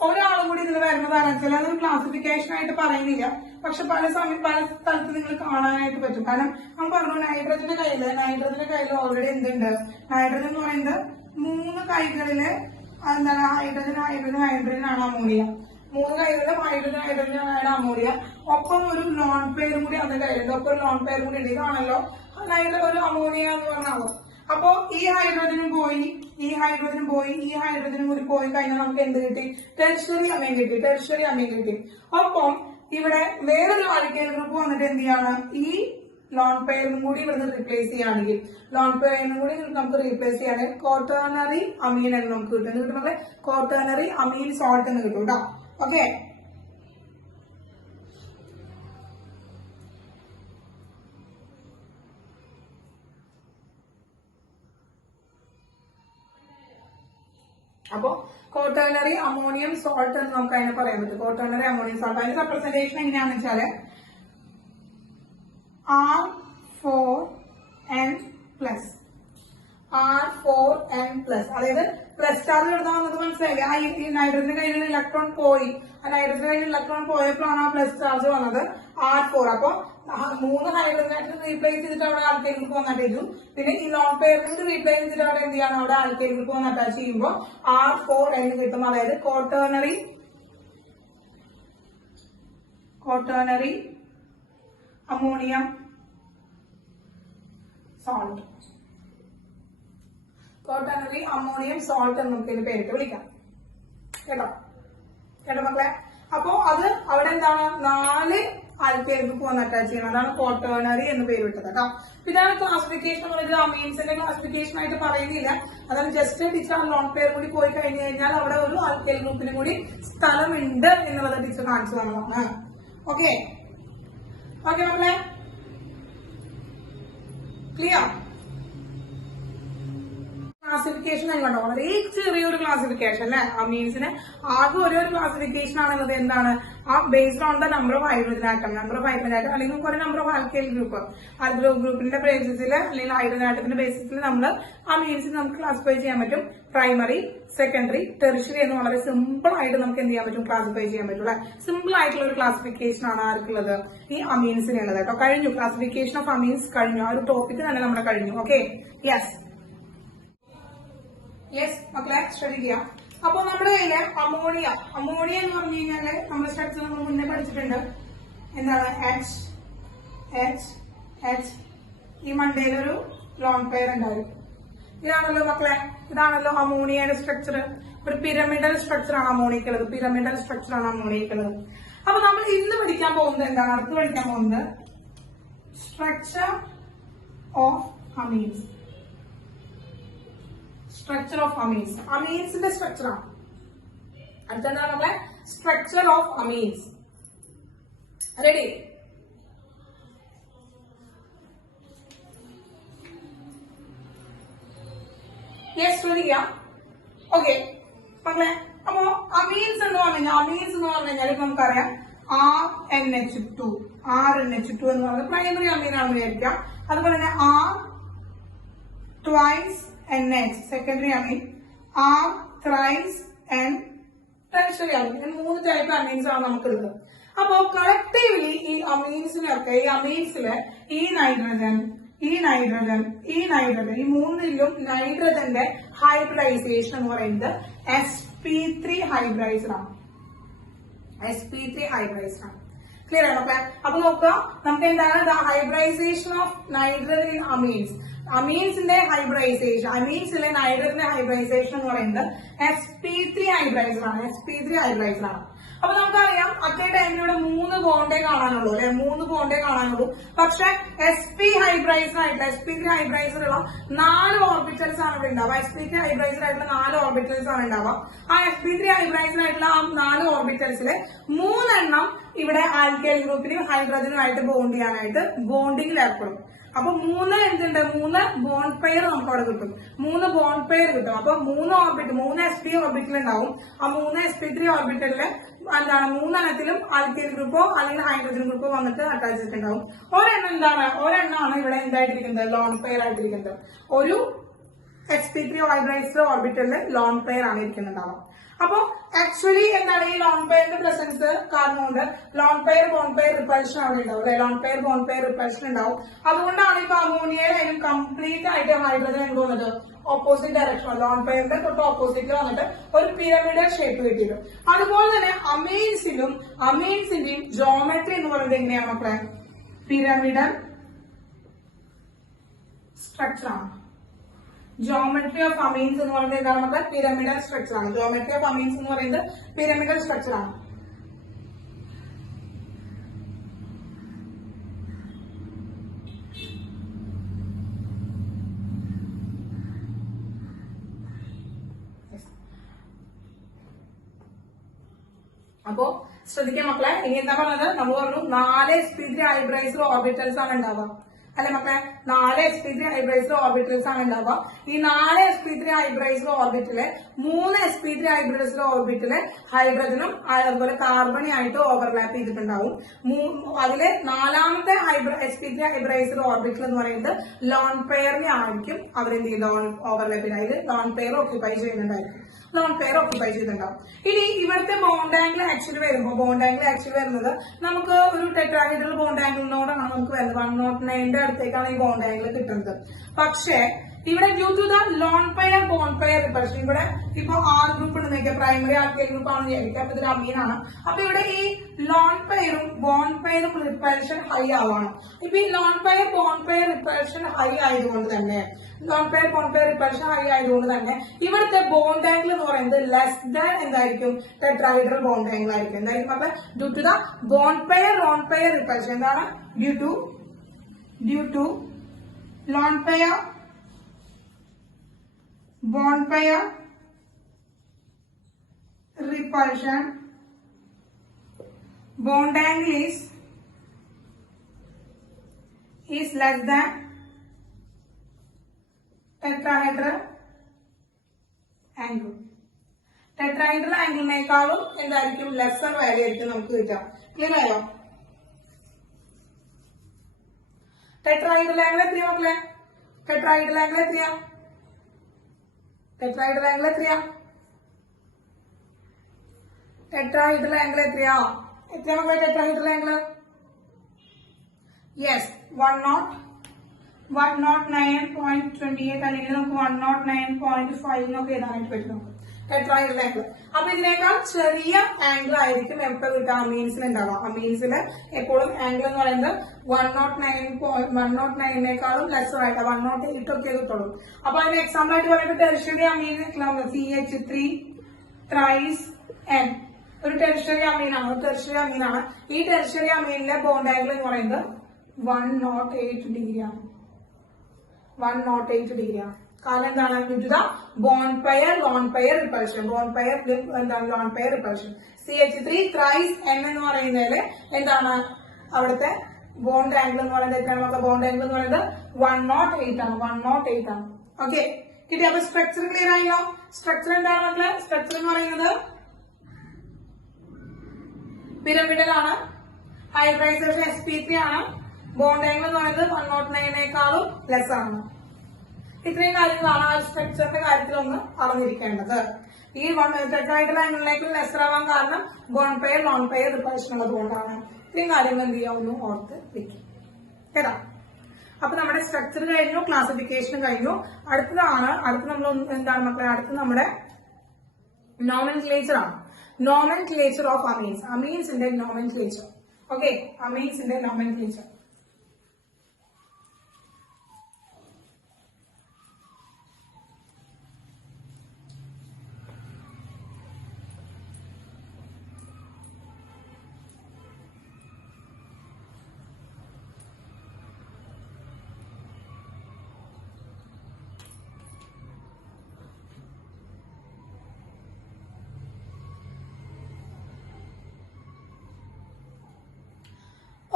ഒരാളും കൂടി ഇതിൽ വരുന്നതാണ് വെച്ചാൽ അതൊരു ക്ലാസിഫിക്കേഷൻ ആയിട്ട് പറയുന്നില്ല, പക്ഷെ പല സ്ഥലത്ത് നിങ്ങൾ കാണാനായിട്ട് പറ്റും. കാരണം നമ്മൾ പറഞ്ഞു നൈട്രജന്റെ കയ്യിൽ ഓൾറെഡി എന്തുണ്ട്, നൈട്രജൻ എന്ന് പറയുന്നത് 3 കൈകളില് എന്താണ് ഹൈഡ്രജൻ ആണ് അമോണിയ. 3 കൈകളിലും ഹൈഡ്രജൻ ആണ് അമോണിയ. ഒപ്പം ഒരു ലോൺ പെയറും കൂടി അതിന്റെ കയ്യിലുണ്ട്. ഒപ്പം ഒരു ലോൺ പെയറും കൂടി ഉണ്ട്. ഇതാണല്ലോ ഒരു അമോണിയ എന്ന് പറഞ്ഞാൽ. അപ്പോ ഈ ഹൈഡ്രജനും കൂടി പോയി കഴിഞ്ഞാൽ നമുക്ക് എന്ത് കിട്ടി, ടെറിഷറി അമീൻ കിട്ടി. ഒപ്പം ഇവിടെ വേറൊരു ആൽക്കൈൽ ഗ്രൂപ്പ് വന്നിട്ട് എന്ത് ചെയ്യാണ്, ഈ ലോൺ പെയറിനും കൂടി ഇവിടുന്ന് റീപ്ലേസ് ചെയ്യുകയാണെങ്കിൽ ക്വാട്ടേണറി അമീൻ എന്ന് നമുക്ക് കിട്ടും. ക്വാട്ടേണറി അമീൻ സോൾട്ട് എന്ന് കിട്ടും കേട്ടോ. ഓക്കെ, അപ്പോ ക്വാട്ടേണറി അമോണിയം സോൾട്ട് എന്ന് നമുക്ക് അതിനെ പറയാൻ പറ്റും. ക്വാട്ടേണറി അമോണിയം സോൾട്ട് അതിന്റെ റെപ്രസെന്റേഷൻ എങ്ങനെയാണെന്ന് വെച്ചാല് R4N+. R4N+. അതായത് പ്ലസ് ചാർജ് എടുത്താൽ നമുക്ക് മനസ്സിലായില്ലേ, ഈ നൈട്രജന്റെ കയ്യിലുള്ള ഇലക്ട്രോൺ പോയി, ആ നൈട്രജന്റെ കയ്യിൽ ഇലക്ട്രോൺ പോയപ്പോഴാണ് ആ പ്ലസ് ചാർജ് വന്നത് R4. അപ്പൊ 3 ഹൈഡ്രജനായിട്ട് റീപ്ലേസ് ചെയ്തിട്ട് അവിടെ ആൽക്കൈൽ ഗ്രൂപ്പ് വന്ന് അറ്റാച്ച് ചെയ്യും. പിന്നെ ഈ ലോൺ പെയറിൽ റീപ്ലേസ് ചെയ്തിട്ട് അവിടെ എന്ത് ചെയ്യണം, അവിടെ ആൽക്കൈൽ ഗ്രൂപ്പ് വന്ന് അറ്റാച്ച് ചെയ്യുമ്പോൾ R4N കിട്ടും. അതായത് quaternary ammonium salt. Quaternary ammonium salt എന്ന് നമുക്ക് ഇതിന് പേരിട്ട് വിളിക്കാം. കേട്ടോ മക്കളെ? അപ്പോ അത് അവിടെ എന്താണ്, 4 ആൽക്കൈൽ ഗ്രൂപ്പ് വന്ന് അറ്റാച്ച് ചെയ്യണം. അതാണ് ക്വാട്ടേണറി എന്ന് പേര് വിട്ടത് കേട്ടോ. ഇതാണ് ക്ലാസിഫിക്കേഷൻ. അമീൻസിന്റെ ക്ലാസിഫിക്കേഷൻ ആയിട്ട് പറയുന്നില്ല. അതാണ് ജസ്റ്റ് ടീച്ചർ ലോൺ പെയർ കൂടി പോയി കഴിഞ്ഞു കഴിഞ്ഞാൽ അവിടെ ഒരു ആൽക്കൈൽ ഗ്രൂപ്പിന് കൂടി സ്ഥലമുണ്ട് എന്നുള്ളത് ടീച്ചർ കാണിച്ചു തന്നതാണ്. ഓക്കെ മക്കളെ, ക്ലിയർ? ക്ലാസിഫിക്കേഷൻ കണ്ടോ, വളരെ ചെറിയൊരു ക്ലാസിഫിക്കേഷൻ അല്ലെ. അമീൻസിന് ആകെ ഒരു ക്ലാസിഫിക്കേഷൻ ആണുള്ളത്. എന്താണ്, ആ based on the number of hydrogen atom, അല്ലെങ്കിൽ കുറെ നമ്പർ ഓഫ് ആൽക്കൈൽ ഗ്രൂപ്പ്. ഗ്രൂപ്പിന്റെ ബേസിസിൽ അല്ലെങ്കിൽ ഹൈഡ്രജൻ ആറ്റത്തിന്റെ ബേസിസിൽ നമ്മൾ അമീൻസിന് നമുക്ക് ക്ലാസിഫൈ ചെയ്യാൻ പറ്റും. പ്രൈമറി, സെക്കൻഡറി, ടെറിഷറി എന്ന് വളരെ സിമ്പിൾ ആയിട്ട് നമുക്ക് എന്ത് ചെയ്യാൻ പറ്റും, ക്ലാസിഫൈ ചെയ്യാൻ പറ്റും. സിമ്പിൾ ആയിട്ടുള്ള ഒരു ക്ലാസിഫിക്കേഷൻ ആണ് ആർക്കുള്ളത്, ഈ അമീൻസിനുള്ളത് കേട്ടോ. കഴിഞ്ഞു, ക്ലാസിഫിക്കേഷൻ ഓഫ് അമീൻസ് കഴിഞ്ഞു. ആ ഒരു ടോപ്പിക് തന്നെ നമ്മുടെ കഴിഞ്ഞു. ഓക്കെ, യെസ് മക്കളെ ശ്രദ്ധിക്കുക. അപ്പൊ നമ്മുടെ കയ്യില് അമോണിയ എന്ന് പറഞ്ഞു കഴിഞ്ഞാല് നമ്മുടെ സ്ട്രക്ചർ നമ്മൾ മുന്നേ പഠിച്ചിട്ടുണ്ട്. എന്താണ്, H ഈ മണ്ടയിലൊരു ലോൺ പെയർ ഉണ്ടാവും. ഇതാണല്ലോ മക്കളെ, ഇതാണല്ലോ അമോണിയയുടെ സ്ട്രക്ചർ. ഒരു പിരമിഡൽ സ്ട്രക്ചർ ആണ് അമോണിയക്കുള്ളത്. അപ്പൊ നമ്മൾ ഇന്ന് പഠിക്കാൻ പോകുന്നത് എന്താണ്, അടുത്ത് പഠിക്കാൻ പോകുന്നത് structure of amines. Structure of amines, അമീൻസിന്റെ സ്ട്രക്ചർ ആണ്. അടുത്തെന്താണ് നമ്മളെ structure of amines. Ready? Yes, ശ്രദ്ധിക്കാം. ഓക്കെ മക്കളെ, അപ്പോ അമീൻസ് എന്ന് പറഞ്ഞാൽ ഇപ്പൊ നമുക്കറിയാം RNH2 എന്ന് പറയുന്നത് പ്രൈമറി അമീനാണെന്ന് വിചാരിക്കാം. അതുപോലെ തന്നെ R2NH സെക്കൻഡറി അമീൻ, R3N ടെർഷ്യറി അമീൻ. 3 ടൈപ്പ് അമീൻസ് ആണ് നമുക്കുള്ളത്. അപ്പോ കളക്റ്റീവ്ലി ഈ അമീൻസില് ഈ നൈട്രജൻ ഈ മൂന്നിലും നൈട്രജന്റെ ഹൈബ്രിഡൈസേഷൻ എന്ന് പറയുന്നത് sp3 ഹൈബ്രിഡൈസ്ഡ് ആണ്. ക്ലിയർ ആണ് മക്കളെ? അപ്പൊ നോക്കുക, നമുക്ക് എന്താണ് ഹൈബ്രിഡൈസേഷൻ ഓഫ് നൈട്രജൻ ഇൻ അമീൻസിന്റെ ഹൈബ്രിഡൈസേഷൻ, അമീൻസിലെ നൈട്രജന്റെ ഹൈബ്രിഡൈസേഷൻ എന്ന് പറയുന്നത് sp3 ഹൈബ്രിഡൈസ്ഡ് ആണ്. അപ്പൊ നമുക്കറിയാം അറ്റേ ടൈമിലൂടെ 3 ബോണ്ടേ കാണാനുള്ളൂ അല്ലെ, 3 ബോണ്ടേ കാണാനുള്ളൂ. പക്ഷെ sp3 ഹൈബ്രിഡൈസ്ഡ് ഉള്ള 4 ഓർബിറ്റൽസ് ആണ് ഇവിടെ ഉണ്ടാവുക. sp3 ഹൈബ്രിഡൈസ്ഡ് ആയിട്ടുള്ള 4 ഓർബിറ്റൽസ് ആണ് ഉണ്ടാവുക. ആ sp3 ഹൈബ്രിഡൈസ്ഡ് ആയിട്ടുള്ള ആ 4 ഓർബിറ്റൽസിലെ 3 എണ്ണം ഇവിടെ ആൽക്കൈൽ ഗ്രൂപ്പിനും ഹൈഡ്രജനുമായിട്ട് ബോണ്ട് ചെയ്യാനായിട്ട് ബോണ്ടിങ്ങിൽ ഏർപ്പെടും. അപ്പൊ 3 എന്തുണ്ട്, 3 ബോണ്ട് പെയർ നമുക്ക് അവിടെ കിട്ടും. 3 ബോണ്ട് പെയർ കിട്ടും. അപ്പൊ 3 sp ഓർബിറ്റൽ ഉണ്ടാവും. ആ 3 sp3 ഓർബിറ്റലില് എന്താണ് 3 എണ്ണത്തിലും ആൽക്കൈൽ ഗ്രൂപ്പോ അല്ലെങ്കിൽ ഹൈഡ്രജൻ ഗ്രൂപ്പോ വന്നിട്ട് അറ്റാച്ച് ചെയ്തിട്ടുണ്ടാവും. ഒരെണ്ണമാണ് ഇവിടെ എന്തായിട്ടിരിക്കുന്നത്, ലോൺ പെയർ ആയിട്ടിരിക്കുന്നത്. ഒരു sp3 ഹൈബ്രിഡൈസ്ഡ് ഓർബിറ്റലില് ലോൺ പെയർ ആണ് ഇരിക്കുന്നുണ്ടാവുക. അപ്പൊ ആക്ച്വലി എന്താണ് ഈ ലോൺ പെയറിന്റെ പ്രസൻസ് കാരണം കൊണ്ട് loan pair bond pair repulsion അവിടെ ഉണ്ടാവും അല്ലെ, ഉണ്ടാവും. അതുകൊണ്ടാണ് ഇപ്പൊ അമോണിയയിലും കംപ്ലീറ്റ് ആയിട്ട് ഹൈഡ്രജൻ എന്ത് വന്നത് ഓപ്പോസിറ്റ് ഡയറക്ഷൻ, ലോൺ പെയറിന്റെ തൊട്ട് ഓപ്പോസിറ്റ് വന്നിട്ട് ഒരു പിരമിഡൽ ഷേപ്പ് കിട്ടിയിരുന്നു. അതുപോലെ തന്നെ അമീൻസിന്റെയും ജോമെട്രി എന്ന് പറയുന്നത് എങ്ങനെയാണ് മക്കളെ, പിരമിഡൽ സ്ട്രക്ചർ ആണ്. ജോമെട്രി ഓഫ് അമീൻസ് എന്ന് പറയുന്നത് എന്താണ് മക്കളെ, പിരമിഡൽ സ്ട്രക്ചർ ആണ്. ജോമെട്രി ഓഫ് അമീൻസ് എന്ന് പറയുന്നത് പിരമിഡൽ സ്ട്രക്ചർ ആണ്. അപ്പോ ശ്രദ്ധിക്കാം മക്കളെ, ഇനി എന്താ പറഞ്ഞത്, നമ്മൾ പറഞ്ഞു 4 sp3 ഹൈബ്രിഡൈസ്ഡ് ഓർബിറ്റൽസ് ആണ് ഉണ്ടാവുക അല്ലെ മക്കളെ? 4 sp3 ഹൈബ്രൈസ്ഡ് ഓർബിറ്റൽസ് ആണ് ഉണ്ടാവുക. ഈ 4 sp3 ഹൈബ്രൈസ്ഡ് ഓർബിറ്റില് 3 sp3 ഹൈബ്രൈസ്ഡ് ഓർബിറ്റില് ഹൈഡ്രജനും അതുപോലെ കാർബണും ആയിട്ട് ഓവർലാപ്പ് ചെയ്തിട്ടുണ്ടാവും. അതില് 4ാമത്തെ sp3 ഹൈബ്രൈസ്ഡ് ഓർബിറ്റൽ എന്ന് പറയുന്നത് ലോൺ പെയറിനെ ആയിരിക്കും അവരെന്ത് ചെയ്ത് ഓവർലാപ്പ് ചെയ്ത്, അതായത് ലോൺ പെയർ ഓക്യുപ്പൈ ചെയ്യുന്നുണ്ടായിരിക്കും. ഇനി ഇവിടുത്തെ ബോണ്ട് ആംഗിൾ ആക്ച്വലി വരുന്നത് നമുക്ക് ഒരു ടെട്രാഹൈഡ്രൽ ബോണ്ട് ആംഗിളിനോടാണ് നമുക്ക് വരുന്നത്. 109ന്റെ അടുത്തേക്കാണ് ഈ ബോണ്ട് ആംഗിൾ കിട്ടുന്നത്. പക്ഷേ ഇവിടെ due to the lone pair bond pair repulsion, ഇവിടെ ഇപ്പൊ ആർ ഗ്രൂപ്പ് ഉണ്ടെന്ന് പ്രൈമറി ആൽക്കൈൽ ഗ്രൂപ്പ് ആണ് വിചാരിക്കുക, അപ്പൊ ഇതൊരു അമീനാണ്. അപ്പൊ ഇവിടെ ഈ ലോൺ പെയറും ബോണ്ട് പെയറും റിപ്പൾഷൻ ഹൈ ആവാണ്. ഇപ്പൊ ഈ lone pair bond pair repulsion high ആയതുകൊണ്ട് തന്നെ ഇവിടുത്തെ ബോണ്ട് ആംഗിൾ എന്ന് പറയുന്നത് ലെസ് ദാൻ എന്തായിരിക്കും? ടെട്രാഹൈഡ്രൽ ബോണ്ട് ആംഗിൾ ആയിരിക്കും. എന്തായിരിക്കും? അപ്പൊ due to the bond pair lone pair repulsion, എന്താണ്? Due to lone pair bond pair repulsion, bond angle is less than tetrahedral angle. Tetrahedral ആംഗിളിനേക്കാളും എന്തായിരിക്കും? ലെസർ വാല്യൂ ആയിരിക്കും നമുക്ക് കിട്ടുക. ക്ലിയർ ആയോ? ടെട്രാഹൈഡ്രൽ ആംഗിൾ എത്രയാ മക്കളെ? ടെട്രാഹൈഡ്രൽ ആംഗിൾ എത്രയാ? ടെട്രാഹൈഡ്രൽ ആംഗിൾ എത്രയാ? മക്കളെ ടെട്രാഹൈഡ്രൽ ആംഗിൾ? യെസ്, 109.28 അല്ലെങ്കിൽ നമുക്ക് 109.5 എന്നൊക്കെ എഴുതാനായിട്ട് പറ്റും ടെട്രാഹൈഡ്രൽ ആംഗിൾ. അപ്പൊ ഇതിനേക്കാൾ ചെറിയ ആംഗിൾ ആയിരിക്കും എപ്പോൾ കിട്ടുക? അമീൻസിൽ ഉണ്ടാവുക. അമീൻസില് എപ്പോഴും ആംഗിൾ എന്ന് പറയുന്നത് 109നേക്കാളും ലെസർ ആയിട്ട് 108 ഒക്കെ കിട്ടുള്ളൂ. അപ്പൊ അതിന് എക്സാമ്പിൾ ആയിട്ട് പറയുമ്പോൾ ടെർഷ്യറി അമീൻ CH3 ത്രൈസ് N ഒരു ടെർഷ്യറി അമീനാണ്. ഈ ടെർഷ്യറി അമീനിലെ ബോണ്ട് ആംഗിൾ എന്ന് പറയുന്നത് 108 ഡിഗ്രിയാണ്. 108 ഡിഗ്രിയാണ്. കാരണം എന്താണ്? Due to the bond pair lone pair repulsion. CH3 thrice N എന്ന് പറയുന്നതില് എന്താണ് അവിടുത്തെ ബോണ്ട് ആംഗിൾ എന്ന് പറയുന്നത്? എത്രയാണ് ബോണ്ട് ആംഗിൾ എന്ന് പറയുന്നത്? 108 ആണ്. ഓക്കെ, കിട്ടി? അപ്പൊ സ്ട്രക്ചർ ക്ലിയർ ആയോ? സ്ട്രക്ചർ എന്താണ് മക്കളെ? സ്ട്രക്ചർ എന്ന് പറയുന്നത് പിരമിഡൽ ആണ്. ഹൈബ്രൈസേഷൻ sp3 ആണ്. ബോണ്ട് ആംഗിൾ എന്ന് പറയുന്നത് 109നേക്കാളും ലെസ് ആണ്. ഇത്രയും കാര്യങ്ങളാണ് ആ സ്ട്രക്ചറിന്റെ കാര്യത്തിൽ ഒന്ന് അറിഞ്ഞിരിക്കേണ്ടത്. ഈ ടെട്രാഹൈഡ്രൽ ആംഗിളിലേക്ക് ലെസർ ആവാൻ കാരണം bond pair lone pair repulsion ഉള്ളതുകൊണ്ടാണ്. ഇത്രയും കാര്യങ്ങൾ എന്ത് ചെയ്യാം? ഒന്ന് ഓർത്ത് വെക്കും കേട്ടാ. അപ്പൊ നമ്മുടെ സ്ട്രക്ചർ കഴിഞ്ഞു, ക്ലാസിഫിക്കേഷൻ കഴിഞ്ഞു. അടുത്ത നമ്മൾ എന്താണ് മക്കളെ? അടുത്ത് നമ്മുടെ നോമൻക്ലേച്ചർ ആണ്. Nomenclature of amines. അമീൻസിന്റെ നോമൻക്ലേച്ചർ. ഓക്കെ, അമീൻസിന്റെ നോമൻക്ലേച്ചർ.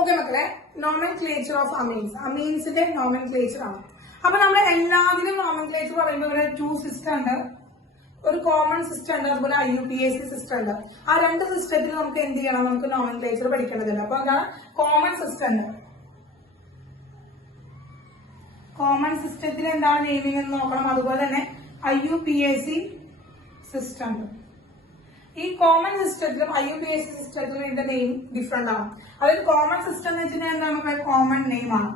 ഓക്കെ മക്കളെ, നോമൻക്ലേച്ചർ ഓഫ് അമീൻസ്. അമീൻസിന്റെ നോമൻക്ലേച്ചർ ആണ്. അപ്പൊ നമ്മൾ എല്ലാത്തിനും നോമൻക്ലേച്ചർ പറയുമ്പോൾ ഇവിടെ 2 സിസ്റ്റം ഉണ്ട്. ഒരു കോമൺ സിസ്റ്റം ഉണ്ട്, അതുപോലെ IUPAC സിസ്റ്റം ഉണ്ട്. ആ 2 സിസ്റ്റത്തിൽ നമുക്ക് എന്ത് ചെയ്യണം? നമുക്ക് നോമൻക്ലേച്ചർ പഠിക്കേണ്ടതുണ്ട്. അപ്പൊ എന്താണ്? കോമൺ സിസ്റ്റം ഉണ്ട്. കോമൺ സിസ്റ്റത്തിൽ എന്താണ് നെയിമിംഗ് എന്ന് നോക്കണം. അതുപോലെ തന്നെ IUPAC സിസ്റ്റം ഉണ്ട്. ഈ കോമൺ സിസ്റ്റത്തിലും IUPAC സിസ്റ്റത്തിലും ഇതിന്റെ നെയിം ഡിഫറെന്റ് ആണ്. അതായത് കോമൺ സിസ്റ്റം എന്ന് വെച്ചിട്ടുണ്ടെങ്കിൽ എന്താണ്? കോമൺ നെയിം ആണ്.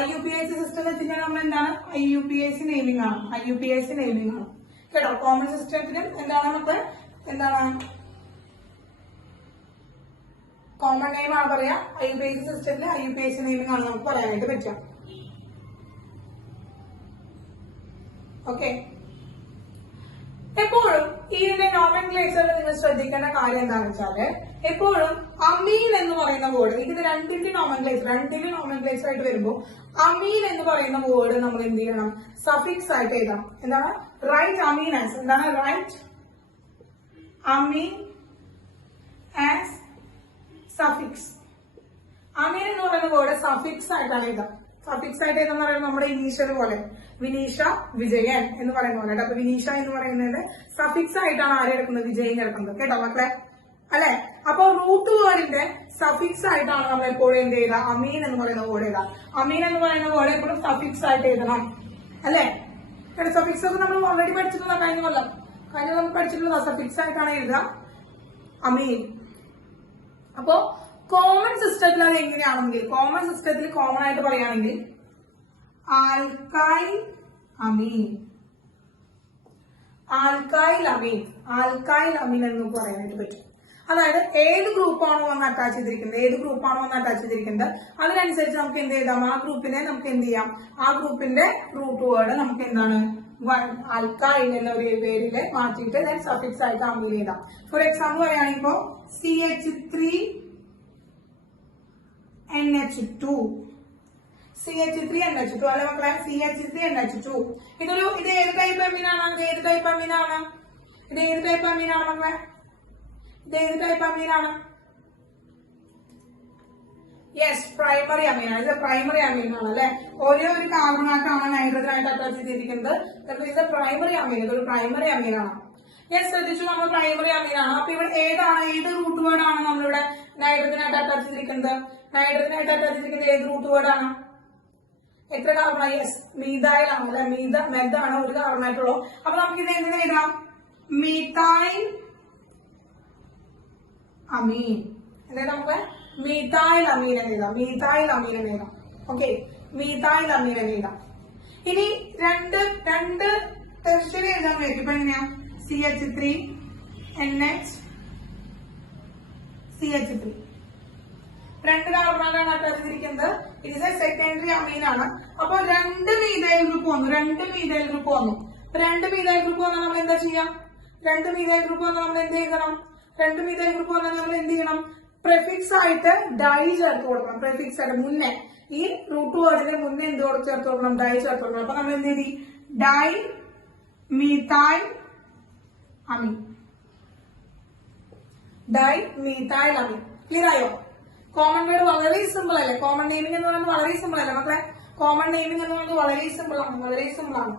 IUPAC സിസ്റ്റം എന്ന് വെച്ചിട്ടുണ്ടെങ്കിൽ നമ്മൾ എന്താണ്? IUPAC നെയിമിംഗ് ആണ്. കേട്ടോ? കോമൺ സിസ്റ്റത്തിലും എന്താണ് നമുക്ക് കോമൺ നെയിം ആണ് പറയാ. IUPAC സിസ്റ്റത്തിൽ IUPAC നെയിമിംഗ് ആണ് നമുക്ക് പറയാനായിട്ട് പറ്റുക. ഓക്കെ, എപ്പോഴും ഇതിന്റെ നോമൻക്ലേച്ചറിൽ നിങ്ങൾ ശ്രദ്ധിക്കേണ്ട കാര്യം എന്താണെന്ന് വെച്ചാല് എപ്പോഴും അമീൻ എന്ന് പറയുന്ന വേർഡ്, ഇത് രണ്ടിന്റെ നോമൻക്ലേച്ചർ ആയിട്ട് വരുമ്പോൾ അമീൻ എന്ന് പറയുന്ന വേർഡ് നമ്മൾ എന്ത് ചെയ്യണം? സഫിക്സ് ആയിട്ട് എഴുതാം. എന്താണ്? റൈറ്റ് അമീൻ ആസ്. എന്താണ്? റൈറ്റ് അമീൻ ആസ് സഫിക്സ്. അമീൻ എന്ന് പറയുന്ന വേർഡ് സഫിക്സ് ആയിട്ടാണ് എഴുതാം. സഫിക്സ് ആയിട്ട് ഏതെന്ന് പറയുന്നത് നമ്മുടെ ഇനീഷ്യൽ പോലെ വിനീഷ, വിജയൻ എന്ന് പറയുന്ന പോലെ. അപ്പൊ വിനീഷ എന്ന് പറയുന്നത് സഫിക്സ് ആയിട്ടാണ് ആരെ എടുക്കുന്നത്? വിജയൻ എടുക്കുന്നത്. കേട്ടോ മക്കളെ? അല്ലെ? അപ്പൊ റൂട്ട് വേർഡിന്റെ സഫിക്സ് ആയിട്ടാണ് നമ്മൾ എപ്പോഴും എന്ത് ചെയ്ത? അമീൻ എന്ന് പറയുന്ന വേർഡ് എഴുതാം. അമീൻ എന്ന് പറയുന്ന വേർഡ് എപ്പോഴും സഫിക്സ് ആയിട്ട് എഴുതണം. അല്ലെ? സഫിക്സ് ഒക്കെ നമ്മൾ ഓൾറെഡി പഠിച്ചിട്ടുള്ള കഴിഞ്ഞ നമ്മൾ പഠിച്ചിട്ടുള്ള സഫിക്സ് ആയിട്ടാണ് എഴുതുക അമീൻ. അപ്പോ കോമൺ സിസ്റ്റത്തിൽ അത് എങ്ങനെയാണെങ്കിൽ, കോമൺ സിസ്റ്റത്തിൽ കോമൺ ആയിട്ട് പറയുകയാണെങ്കിൽ ആൽക്കൈൽ അമീൻ, ആൽക്കൈൽ അമീൻ, ആൽക്കൈൽ അമീൻ എന്ന് പറയാനായിട്ട് പറ്റും. അതായത് ഏത് ഗ്രൂപ്പാണോ വന്ന് അറ്റാച്ച് ചെയ്തിരിക്കുന്നത്, അതിനനുസരിച്ച് നമുക്ക് എന്ത് ചെയ്താം? ആ ഗ്രൂപ്പിനെ നമുക്ക് എന്ത് ചെയ്യാം? ആ ഗ്രൂപ്പിന്റെ റൂട്ട് വേർഡ് നമുക്ക് എന്താണ്? ആൽക്കൈൽ എന്ന ഒരു പേരില് മാറ്റിയിട്ട് സഫിക്സ് ആയിട്ട് അമീൻ ചെയ്താം. ഫോർ എക്സാമ്പിൾ പറയുകയാണെങ്കിൽ ഇപ്പോ CH3NH2, CH3NH2 അല്ലെ മക്കളെ? CH3NH2 ഇത് ഏത് ടൈപ്പ് അമീനാണ്? ഇത് ഏത് ടൈപ്പ് അമീനാണ് മക്കളെ? ഇത് ഏത് ടൈപ്പ് അമീനാണ്? യെസ്, പ്രൈമറി അമീനാണ്. ഇത് പ്രൈമറി അമീനാണ് അല്ലെ? ഒരേ ഒരു കാർബണായിട്ടാണ് നൈട്രജനായിട്ട് അറ്റാച്ച് ചെയ്തിരിക്കുന്നത്. ഇത് പ്രൈമറി അമീൻ, ഇതൊരു പ്രൈമറി അമീനാണ്. യെസ്, ശ്രദ്ധിച്ചു, നമ്മൾ പ്രൈമറി അമീനാണ്. അപ്പൊ ഇവിടെ ഏത് റൂട്ട് വേർഡ് ആണ് നമ്മളിവിടെ നൈട്രജനായിട്ട് അറ്റാച്ച് ചെയ്തിരിക്കുന്നത്? ഏത് റൂട്ട് വേർഡ് ആണ്? എത്ര കാർബൺ? യെസ്, മീഥൈൽ ആണ് അല്ലെ? മെതാണ് ഒരു കാർബണായിട്ടുള്ളൂ. അപ്പൊ നമുക്ക് ഇത് എങ്ങനെ എഴുതാം? മീഥൈൽ അമീൻ. എന്താ നമുക്ക് മീഥൈൽ അമീൻ എന്ന് എഴുതാം. ഓക്കെ, മീഥൈൽ അമീൻ എന്ന് എഴുതാം. ഇനി രണ്ട് ടെർഷ്യറി എഴുതാൻ പറ്റും. ഇപ്പൊ എങ്ങനെയാ? CH3NH, രണ്ട് കാർബണാണ് അറ്റാച്ച് ചെയ്തിരിക്കുന്നത്. ഇത് സെക്കൻഡറി അമീൻ ആണ്. അപ്പൊ രണ്ട് മീഥൈൽ ഗ്രൂപ്പ് വന്നു. രണ്ട് മീഥൈൽ ഗ്രൂപ്പ് വന്നാൽ നമ്മൾ എന്താ ചെയ്യാം? രണ്ട് മീഥൈൽ ഗ്രൂപ്പ് വന്നാൽ നമ്മൾ എന്ത് ചെയ്യണം? പ്രിഫിക്സ് ആയിട്ട് ഡൈ ചേർത്ത് കൊടുക്കണം. പ്രിഫിക്സ് ആയിട്ട് മുന്നേ ഈ റൂട്ട് വേർഡിന് മുന്നേ എന്ത് ചേർത്ത് കൊടുക്കണം? ഡൈ ചേർത്ത് കൊടുക്കണം. അപ്പൊ നമ്മൾ എന്ത് ചെയ്തി? ഡൈ മീഥൈൽ അമീൻ. ക്ലിയർ ആയോ? കോമൺ വേർഡ് വളരെ സിമ്പിൾ അല്ലേ? കോമൺ നെയിമിംഗ് എന്ന് പറയുന്നത് വളരെ സിമ്പിൾ അല്ലേ മക്കളെ? കോമൺ നെയിമിംഗ് എന്ന് പറയുന്നത് വളരെ സിമ്പിൾ ആണ്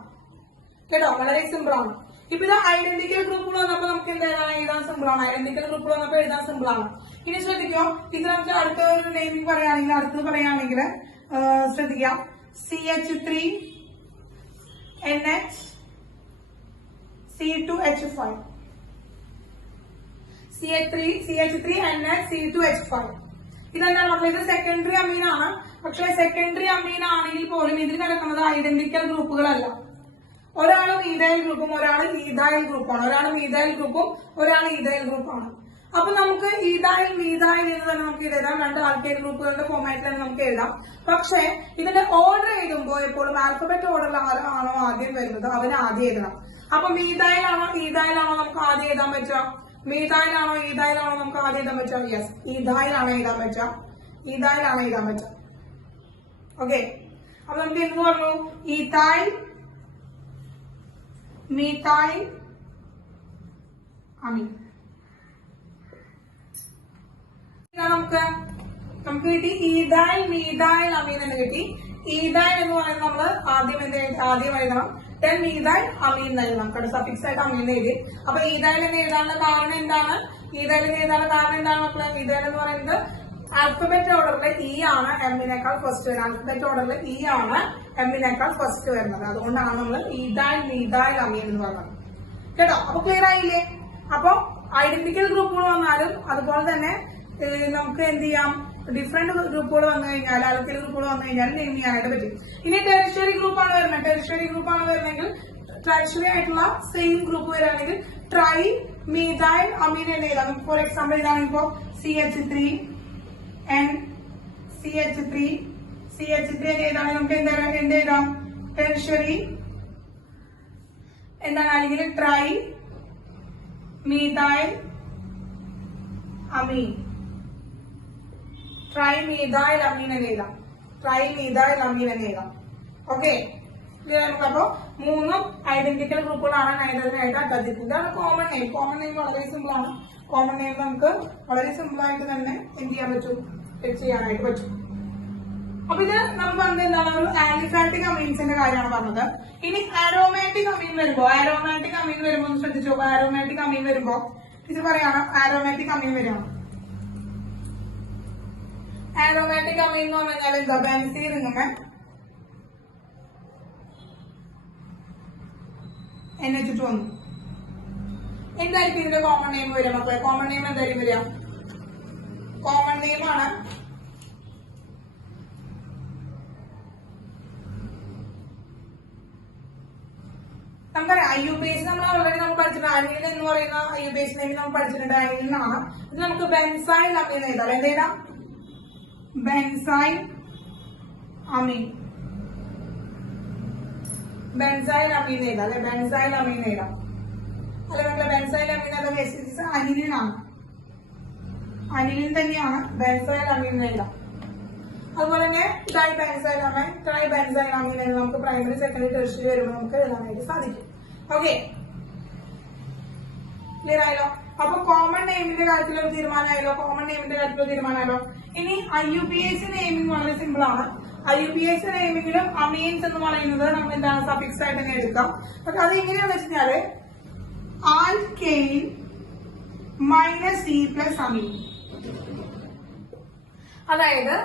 കേട്ടോ, വളരെ സിമ്പിൾ ആണ്. ഇപ്പൊ ഇത് ഐഡന്റിക്കൽ ഗ്രൂപ്പുകൾ വന്നപ്പോൾ നമുക്ക് എന്താണ് എഴുതാൻ സിമ്പിൾ ആണ്. എഴുതാൻ സിമ്പിൾ ആണ്. ഇനി ശ്രദ്ധിക്കോ, ഇത് നമുക്ക് അടുത്ത ഒരു നെയിമിംഗ് പറയുകയാണെങ്കിൽ ശ്രദ്ധിക്കാം. CH3NH C2H5, CH3NH C2H5. ഇതെന്താണ് മക്കളെ? ഇത് സെക്കൻഡറി അമീനാണ്. പക്ഷെ സെക്കൻഡറി അമീൻ ആണെങ്കിൽ പോലും ഇതിൽ കിടക്കുന്നത് ഐഡന്റിക്കൽ ഗ്രൂപ്പുകളല്ല. ഒരാള് മീഥൈൽ ഗ്രൂപ്പും ഒരാള് ഈഥൈൽ ഗ്രൂപ്പാണ്. അപ്പൊ നമുക്ക് ഈഥൈൽ മീഥൈൽ എന്ന് തന്നെ നമുക്ക് എഴുതാം. രണ്ട് ആൽക്കൈൽ ഗ്രൂപ്പുകളുടെ ഫോർമാറ്റിൽ തന്നെ നമുക്ക് എഴുതാം. പക്ഷെ ഇതിന്റെ ഓർഡർ എഴുതുമ്പോൾ എപ്പോഴും ആൽഫബറ്റ് ഓർഡറിൽ ആണോ ആദ്യം വരുന്നത് അവന് ആദ്യം എഴുതണം. അപ്പൊ മീഥൈൽ ആണോ ഈഥൈൽ ആണോ നമുക്ക് ആദ്യം എഴുതാൻ പറ്റുക? നമുക്ക് ആദ്യം എഴുതാൻ പറ്റുക? യെസ്, ഈഥൈൽ ആണ് എഴുതാൻ പറ്റുക. ഓക്കെ, അപ്പൊ നമുക്ക് എന്ത് പറഞ്ഞു? ഈഥൈൽ മീഥൈൽ അമീൻ. നമുക്ക് കിട്ടി ഈഥൈൽ മീഥൈൽ അമീൻ എന്ന് കിട്ടി. ഈഥൈൽ എന്ന് പറയുന്നത് നമ്മൾ ആദ്യം എഴുതണം. then മീഥൈൽ അമീൻ എന്ന് എഴുതണം. സഫിക്സ് ആയിട്ട് അമീൻ എഴുതി. അപ്പൊ ഈഥൈൽ എന്ന് എഴുതാനുള്ള കാരണം എന്താണ് മക്കളെ? ഈഥൈൽ എന്ന് പറയുന്നത് ആൽഫബറ്റ് ഓർഡറിൽ ഇ ആണ് എമ്മിനേക്കാൾ ഫസ്റ്റ് വരുന്നത്. അതുകൊണ്ടാണ് നമ്മൾ ഈഥൈൽ മീഥൈൽ അമീൻ എന്ന് പറയുന്നത്. കേട്ടോ? അപ്പൊ ക്ലിയർ ആയില്ലേ? അപ്പൊ ഐഡന്റിക്കൽ ഗ്രൂപ്പുകൾ വന്നാലും അതുപോലെ തന്നെ നമുക്ക് എന്ത് ചെയ്യാം? ഡിഫറെന്റ് ഗ്രൂപ്പുകൾ വന്നു കഴിഞ്ഞാൽ, ആൽക്കൈൽ ഗ്രൂപ്പുകൾ വന്നു കഴിഞ്ഞാൽ നെയിം ചെയ്യാനായിട്ട് പറ്റും. ഇനി ടെറിഷറി ഗ്രൂപ്പാണ് വരുന്നതെങ്കിൽ ടെറിഷറി ആയിട്ടുള്ള സെയിം ഗ്രൂപ്പ് വരികയാണെങ്കിൽ ട്രൈ മീഥൈൽ അമീൻ എന്ന് എഴുതാം. ഫോർ എക്സാമ്പിൾ ഇതാണെങ്കിൽ ഇപ്പോ CH3 ഏതാണെങ്കിൽ നമുക്ക് എന്ത് എഴുതാം? ടെറിഷറി എന്താണ്? അല്ലെങ്കിൽ ട്രൈ മീഥൈൽ അമീൻ. എന്ന് എഴുതാം. ഓക്കെ, അപ്പൊ മൂന്നും ഐഡന്റിക്കൽ ഗ്രൂപ്പുകളാണ് നൈട്രജനായിട്ട് അറ്റാച്ച് ചെയ്തിട്ടുണ്ട്. ഇതാണ് കോമൺ നെയിം. വളരെ സിമ്പിൾ ആണ്. കോമൺ നെയിം നമുക്ക് വളരെ സിമ്പിൾ ആയിട്ട് തന്നെ എന്ത് ചെയ്യാൻ പറ്റും? ചെയ്യാനായിട്ട് പറ്റും. അപ്പൊ ഇത് നമ്മൾ പറഞ്ഞത് എന്താണ്, ഒരു ആലിഫാറ്റിക് അമീൻസിന്റെ കാര്യമാണ് പറഞ്ഞത്. ഇനി ആരോമാറ്റിക് അമീൻ വരുമ്പോ ഒന്ന് ശ്രദ്ധിച്ചു. ആരോമാറ്റിക് അമീൻ വരുമ്പോ ഇത് പറയാണ്, ആരോമാറ്റിക് അമീൻ വരികയാണ്. ആരോമാറ്റിക് അമീൻ എന്ന് പറഞ്ഞാൽ എന്താ, ബെൻസീൻ ഇങ്ങനെ NH2 വന്നു. എന്തായിരിക്കും ഇതിന്റെ കോമൺ നെയിം വരിക മക്കളെ? കോമൺ നെയിം എന്തായിരിക്കും വരിക? കോമൺ നെയിം ആണ് നമുക്കറിയാം. IUPAC നമ്മൾ ഓൾറെഡി നമ്മൾ പഠിച്ചിട്ടുണ്ട്. അനിലിൻ എന്ന് പറയുന്ന IUPAC നെയിം നമ്മൾ പഠിച്ചിട്ടുണ്ട്. അനിലിനാണ്. ഇത് നമുക്ക് ബെൻസൈൽ അമീൻ എഴുതാം. എന്തെഴുതാം? ബെൻസൈൽ അമീൻ. ബെൻസൈൽ അമീൻ എഴുതാം അല്ലെ? ബെൻസൈൽ അമീൻ എഴുതാം അല്ലെ മക്കളെ? ബെൻസൈൽ അമീൻ അല്ല, അനിലിനാണ്. അനിലിൻ തന്നെയാണ് ബെൻസൈൽ അമീൻ എഴുതാം. അതുപോലെ തന്നെ ട്രൈ ബെൻസൈൽ അമീൻ എന്ന് നമുക്ക് പ്രൈമറി സെക്കൻഡറി ടെർഷ്യറി വരുമ്പോൾ നമുക്ക് എഴുതാനായിട്ട് സാധിക്കും. ഓക്കെ, ക്ലിയർ ആയല്ലോ? അപ്പൊ കോമൺ നെയിമിന്റെ കാര്യത്തിൽ ഒരു തീരുമാനമായല്ലോ. ഇനി IUPAC നെയിമിംഗ് വളരെ സിമ്പിൾ ആണ്. IUPAC നെയിമിംഗിലും അമീൻസ് എന്ന് പറയുന്നത് നമ്മൾ എന്താണ്, സഫിക്സ് ആയിട്ട് തന്നെ എടുക്കാം. പക്ഷെ അത് എങ്ങനെയാണെന്ന് വെച്ചാല് ആൽക്കെയിൻ മൈനസ് C പ്ലസ് അമീൻ. അതായത്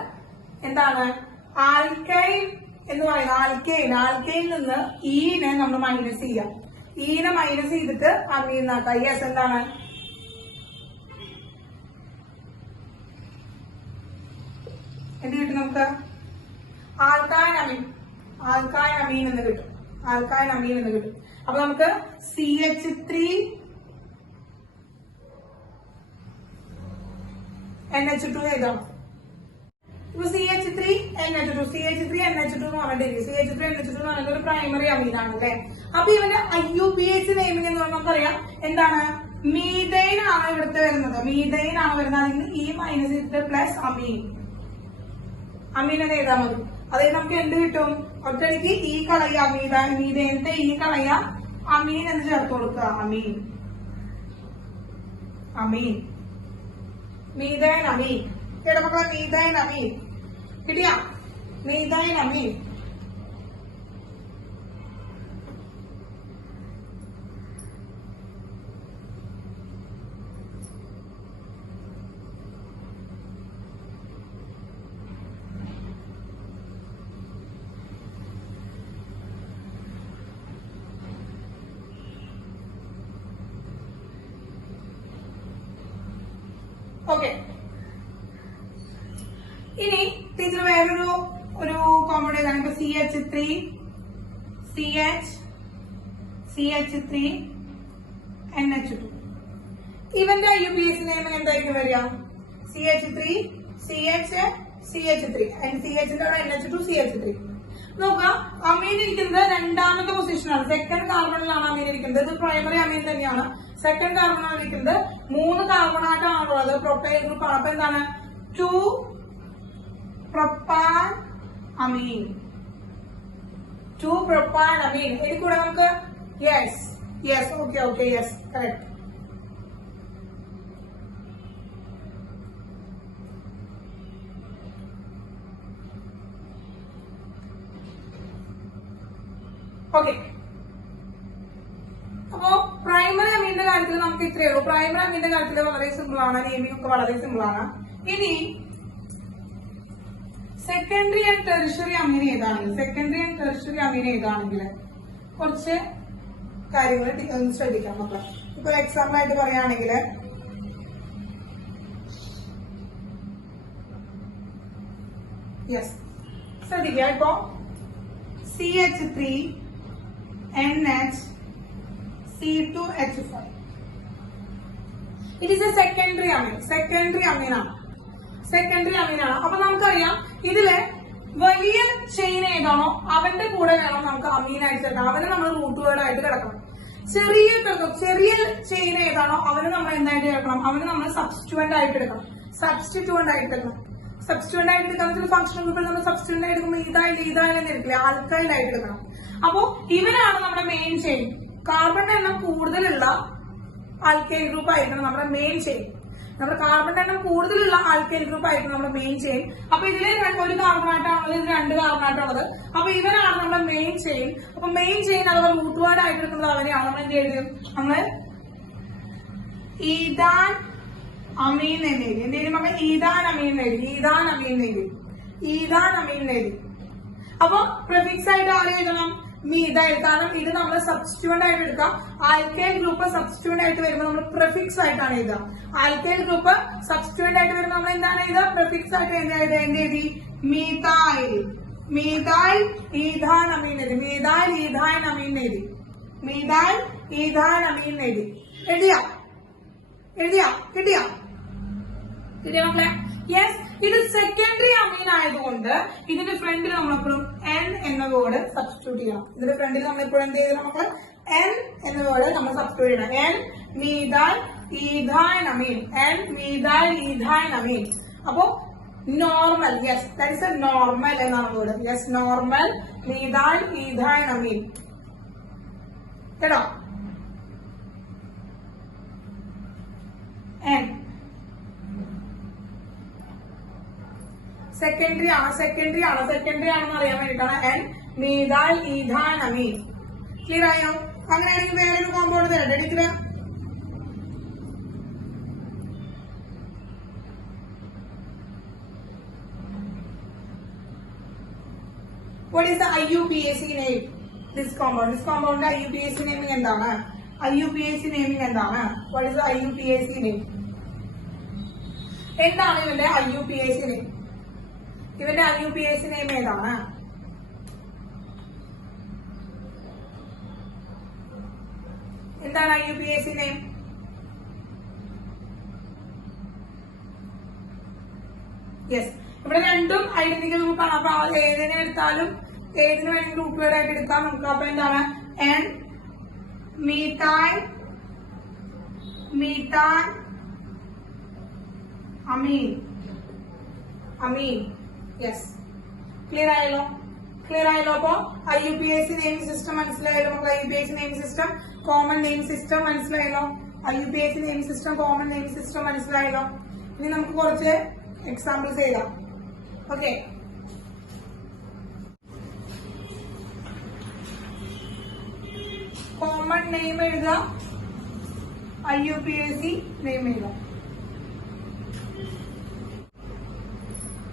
എന്താണ്, ആൽക്കൈൻ എന്ന് പറയുന്നത് ആൽക്കൈനിൽ നിന്ന് ഈനെ നമ്മൾ മൈനസ് ചെയ്യാം. ഈനെ മൈനസ് ചെയ്തിട്ട് അമീനാക്കാം. യെസ്, എന്താണ് എന്ത് കിട്ടും നമുക്ക്? ആൽക്കൈൻ അമീൻ എന്ന് കിട്ടും. അപ്പൊ നമുക്ക് CH3 NH2 എഴുതാം. ഇപ്പൊ CH3 NH2 എന്ന് പറഞ്ഞിട്ടില്ല. CH3 NH2 എന്ന് പറയുന്നത് ഒരു പ്രൈമറി അമീനാണ് അല്ലെ? അപ്പൊ ഇവന്റെ IUPAC നെയിമിംഗ് എന്ന് പറഞ്ഞാൽ നമുക്കറിയാം എന്താണ്, മീഥൈൻ ആണ് ഇവിടുത്തെ വരുന്നത്. അതിന് ഈ മൈനസ് ചെയ്തിട്ട് പ്ലസ് അമീൻ എന്ന് എഴുതാൻ മതി. അതായത് നമുക്ക് എന്ത് കിട്ടും? ഒറ്റയ്ക്ക് ഈ കളയ മീഥൈനത്തെ ഈ കളയ അമീൻ എന്ന് ചേർത്ത് കൊടുക്കുക. മീഥൈൻ അമീൻ. കേട്ടോ മക്കളെ? മീഥൈൻ അമീൻ കിട്ടിയ? മീഥൈൻ അമീൻ. ഓക്കെ, ഇനി ടീച്ചർ വേറൊരു കോമൺ ഏതാണ്? ഇപ്പൊ CH3 NH2. ഇവന്റെ IUPAC നെയിം എന്തായിരിക്കും വരിക? CH3 CH3 CHന്റെ അവിടെ NH2 CH3. നോക്കാം, അമീൻ ഇരിക്കുന്നത് രണ്ടാമത്തെ പൊസിഷനാണ്. സെക്കൻഡ് കാർബണിലാണ് അമീൻ ഇരിക്കുന്നത്. ഇത് പ്രൈമറി അമീൻ തന്നെയാണ്. സെക്കൻഡ് കാർബണാണ് ഇരിക്കുന്നത്. 3 കാർബണാറ്റാണുള്ളത്. പ്രൊപ്പൈൽ ഗ്രൂപ്പ് ആണ്. അപ്പൊ എന്താണ്? 2 പ്രൊപ്പാൻ അമീൻ. എനിക്കൂടെ നമുക്ക് yes okay yes correct. Okay, അപ്പോ പ്രൈമറി അമീന്റെ കാര്യത്തിൽ നമുക്ക് ഇത്രയേ ഉള്ളൂ. പ്രൈമറി അമീന്റെ കാര്യത്തിൽ വളരെ സിമ്പിൾ ആണ്. നെയിമിംഗ് ഒക്കെ വളരെ സിമ്പിൾ ആണ്. ഇനി സെക്കൻഡറി ആൻഡ് ടെറിഷറി അമീൻ ഏതാണെങ്കിൽ കുറച്ച് കാര്യങ്ങൾ ശ്രദ്ധിക്കാം മക്കളെ. ഇപ്പൊ എക്സാമ്പിൾ ആയിട്ട് പറയുകയാണെങ്കിൽ ശ്രദ്ധിക്കുക. ഇപ്പൊ CH3 NH C2H5. It is a secondary അമീനാണ്. അപ്പൊ നമുക്കറിയാം ഇതില് വലിയ ചെയിൻ ഏതാണോ അവന്റെ കൂടെ വേണം നമുക്ക് അമീനായിട്ട് ചേർക്കണം. അവന് നമ്മൾ റൂട്ട് വേർഡ് ആയിട്ട് കിടക്കണം. ചെറിയ ചെയിൻ ഏതാണോ അവന് നമ്മൾ എന്തായിട്ട് ചേർക്കണം? അവന് നമ്മൾ സബ്സ്റ്റിറ്റ്യൂവന്റ് ആയിട്ട് എടുക്കണം. ഫംഗ്ഷണൽ ഗ്രൂപ്പിൽ നമ്മൾ സബ്സ്റ്റിറ്റ്യൂവന്റ് ആയിട്ട് എടുക്കുമ്പോൾ ഇതായാലും എടുക്കില്ല, ആൽക്കൈൽ ആയിട്ട് എടുക്കണം. അപ്പോ ഇവരാണ് നമ്മുടെ മെയിൻ ചെയിൻ. കാർബണിന്റെ എണ്ണം കൂടുതലുള്ള ആൽക്കൈൽ ഗ്രൂപ്പ് ആയിരിക്കണം നമ്മുടെ മെയിൻ ചെയിൻ. നമ്മുടെ കാർബൺ എണ്ണം കൂടുതലുള്ള ആൽക്കൈൽ ഗ്രൂപ്പ് ആയിരിക്കും നമ്മുടെ മെയിൻ ചെയിൻ. അപ്പൊ ഇതില് ഒരു കാർബണായിട്ടാണുള്ളത്, ഇത് 2 കാർബണായിട്ടുള്ളത്. അപ്പൊ ഇവരാണ് നമ്മുടെ മെയിൻ ചെയിൻ. അപ്പൊ മെയിൻ ചെയിൻ അഥവാ റൂട്ട് വേർഡ് ആയിട്ട് എടുക്കുന്നത് അവരെയാണ്. നമ്മൾ എന്ത് എഴുതും? നമ്മൾ ഈഥാൻ അമീൻ എന്ന് എഴുതി. എന്ത് ചെയ്യും? നമ്മൾ ഈഥാൻ അമീൻ എഴുതി, ഈഥാൻ അമീൻ എഴുതി, ഈഥാൻ അമീൻ എഴുതി. അപ്പൊ പ്രിഫിക്സ് ആയിട്ട് ആരെ എഴുതണം? മീഥൈൽ. കാരണം ഇത് നമ്മൾ സബ്സ്റ്റിറ്റ്യൂന്റ് ആയിട്ട് എടുക്കാം. ആൽക്കൈൽ ഗ്രൂപ്പ് സബ്സ്റ്റിറ്റ്യൂന്റ് ആയിട്ട് വരുമ്പോൾ നമ്മൾ പ്രിഫിക്സ് ആയിട്ടാണ് എഴുതുക. ആൽക്കൈൽ ഗ്രൂപ്പ് സബ്സ്റ്റിറ്റ്യൂന്റ് ആയിട്ട് വരുമ്പോൾ നമ്മൾ എന്താണ് എഴുതുക? പ്രിഫിക്സ് ആയിട്ട് എന്ത് എഴുതി? മീഥൈൽ. മീഥൈൽ ഈഥാൻ അമീൻ എഴുതി, മീഥൈൽ ഈഥാൻ അമീൻ എഴുതി, മീഥൈൽ ഈഥാൻ അമീൻ എഴുതി. എഴുതിയാ? എഴുതിയാ? കിട്ടിയാ? കിട്ടിയ മക്കളെ? യെസ്. ഇത് സെക്കൻഡറി അമീൻ ആയതുകൊണ്ട് ഇതിന്റെ ഫ്രണ്ടിൽ നമ്മളെപ്പോഴും എൻ എന്ന വേർഡ് സബ്സ്റ്റിറ്റ്യൂട്ട് ചെയ്യണം. ഇതിന്റെ ഫ്രണ്ടിൽ നമ്മളെപ്പോഴും എന്ത് ചെയ്യണം മക്കളെ? എൻ എന്ന വേർഡ് നമ്മൾ സബ്സ്റ്റിറ്റ്യൂട്ട് ചെയ്യണം. എൻ മീഥൈൽ ഈഥാൻ അമീൻ, എൻ മീഥൈൽ ഈഥാൻ അമീൻ. അപ്പോ normal, yes, that is A normal എന്നാണ് വേർഡ്. യെസ്, നോർമൽ മീഥൈൽ ഈഥാൻ അമീൻ. കേട്ടോ? എൻ സെക്കൻഡറി ആണ്, സെക്കൻഡറി ആണ്, സെക്കൻഡറി ആണെന്ന് അറിയാൻ വേണ്ടിയിട്ടാണ് എൻ മീഥൈൽ ഈഥാൻ അമീൻ. ക്ലിയർ ആയോ? അങ്ങനെയാണെങ്കിൽ വേറൊരു കോമ്പൗണ്ട് തരട്ടെ teacher. What is the IUPAC name? This compound. This compound IUPAC naming എന്താണ്? IUPAC naming എന്താണ്? What is the IUPAC name? എന്താണ് ഇവന്റെ IUPAC name? ഇവന്റെ IUPAC നെയിം ഏതാണ്? എന്താണ് IUPAC നെയിം? യെസ്, ഇവിടെ രണ്ടും ഐഡന്റിക്കൽ ഗ്രൂപ്പാണ്. അപ്പൊ ഏതിനെ എടുത്താലും ഏതിന് വേണമെങ്കിൽ ഗ്രൂപ്പ് വേർഡ് ആയിട്ട് എടുക്കാം നമുക്ക്. അപ്പൊ എന്താണ്? എൻ മീഥൈൽ മീഥാൻ അമീൻ, അമീൻ. യെസ്, ക്ലിയർ ആയല്ലോ? ക്ലിയർ ആയല്ലോ? അപ്പോ IUPAC നെയിം സിസ്റ്റം മനസ്സിലായല്ലോ നമുക്ക്. IUPAC name system, common name system മനസ്സിലായല്ലോ? IUPAC name system, common name system മനസ്സിലായല്ലോ? ഇനി നമുക്ക് കുറച്ച് എക്സാമ്പിൾസ് എഴുതാം. ഓക്കെ, കോമൺ നെയിം എഴുതുക, IUPAC നെയിം എഴുതാം.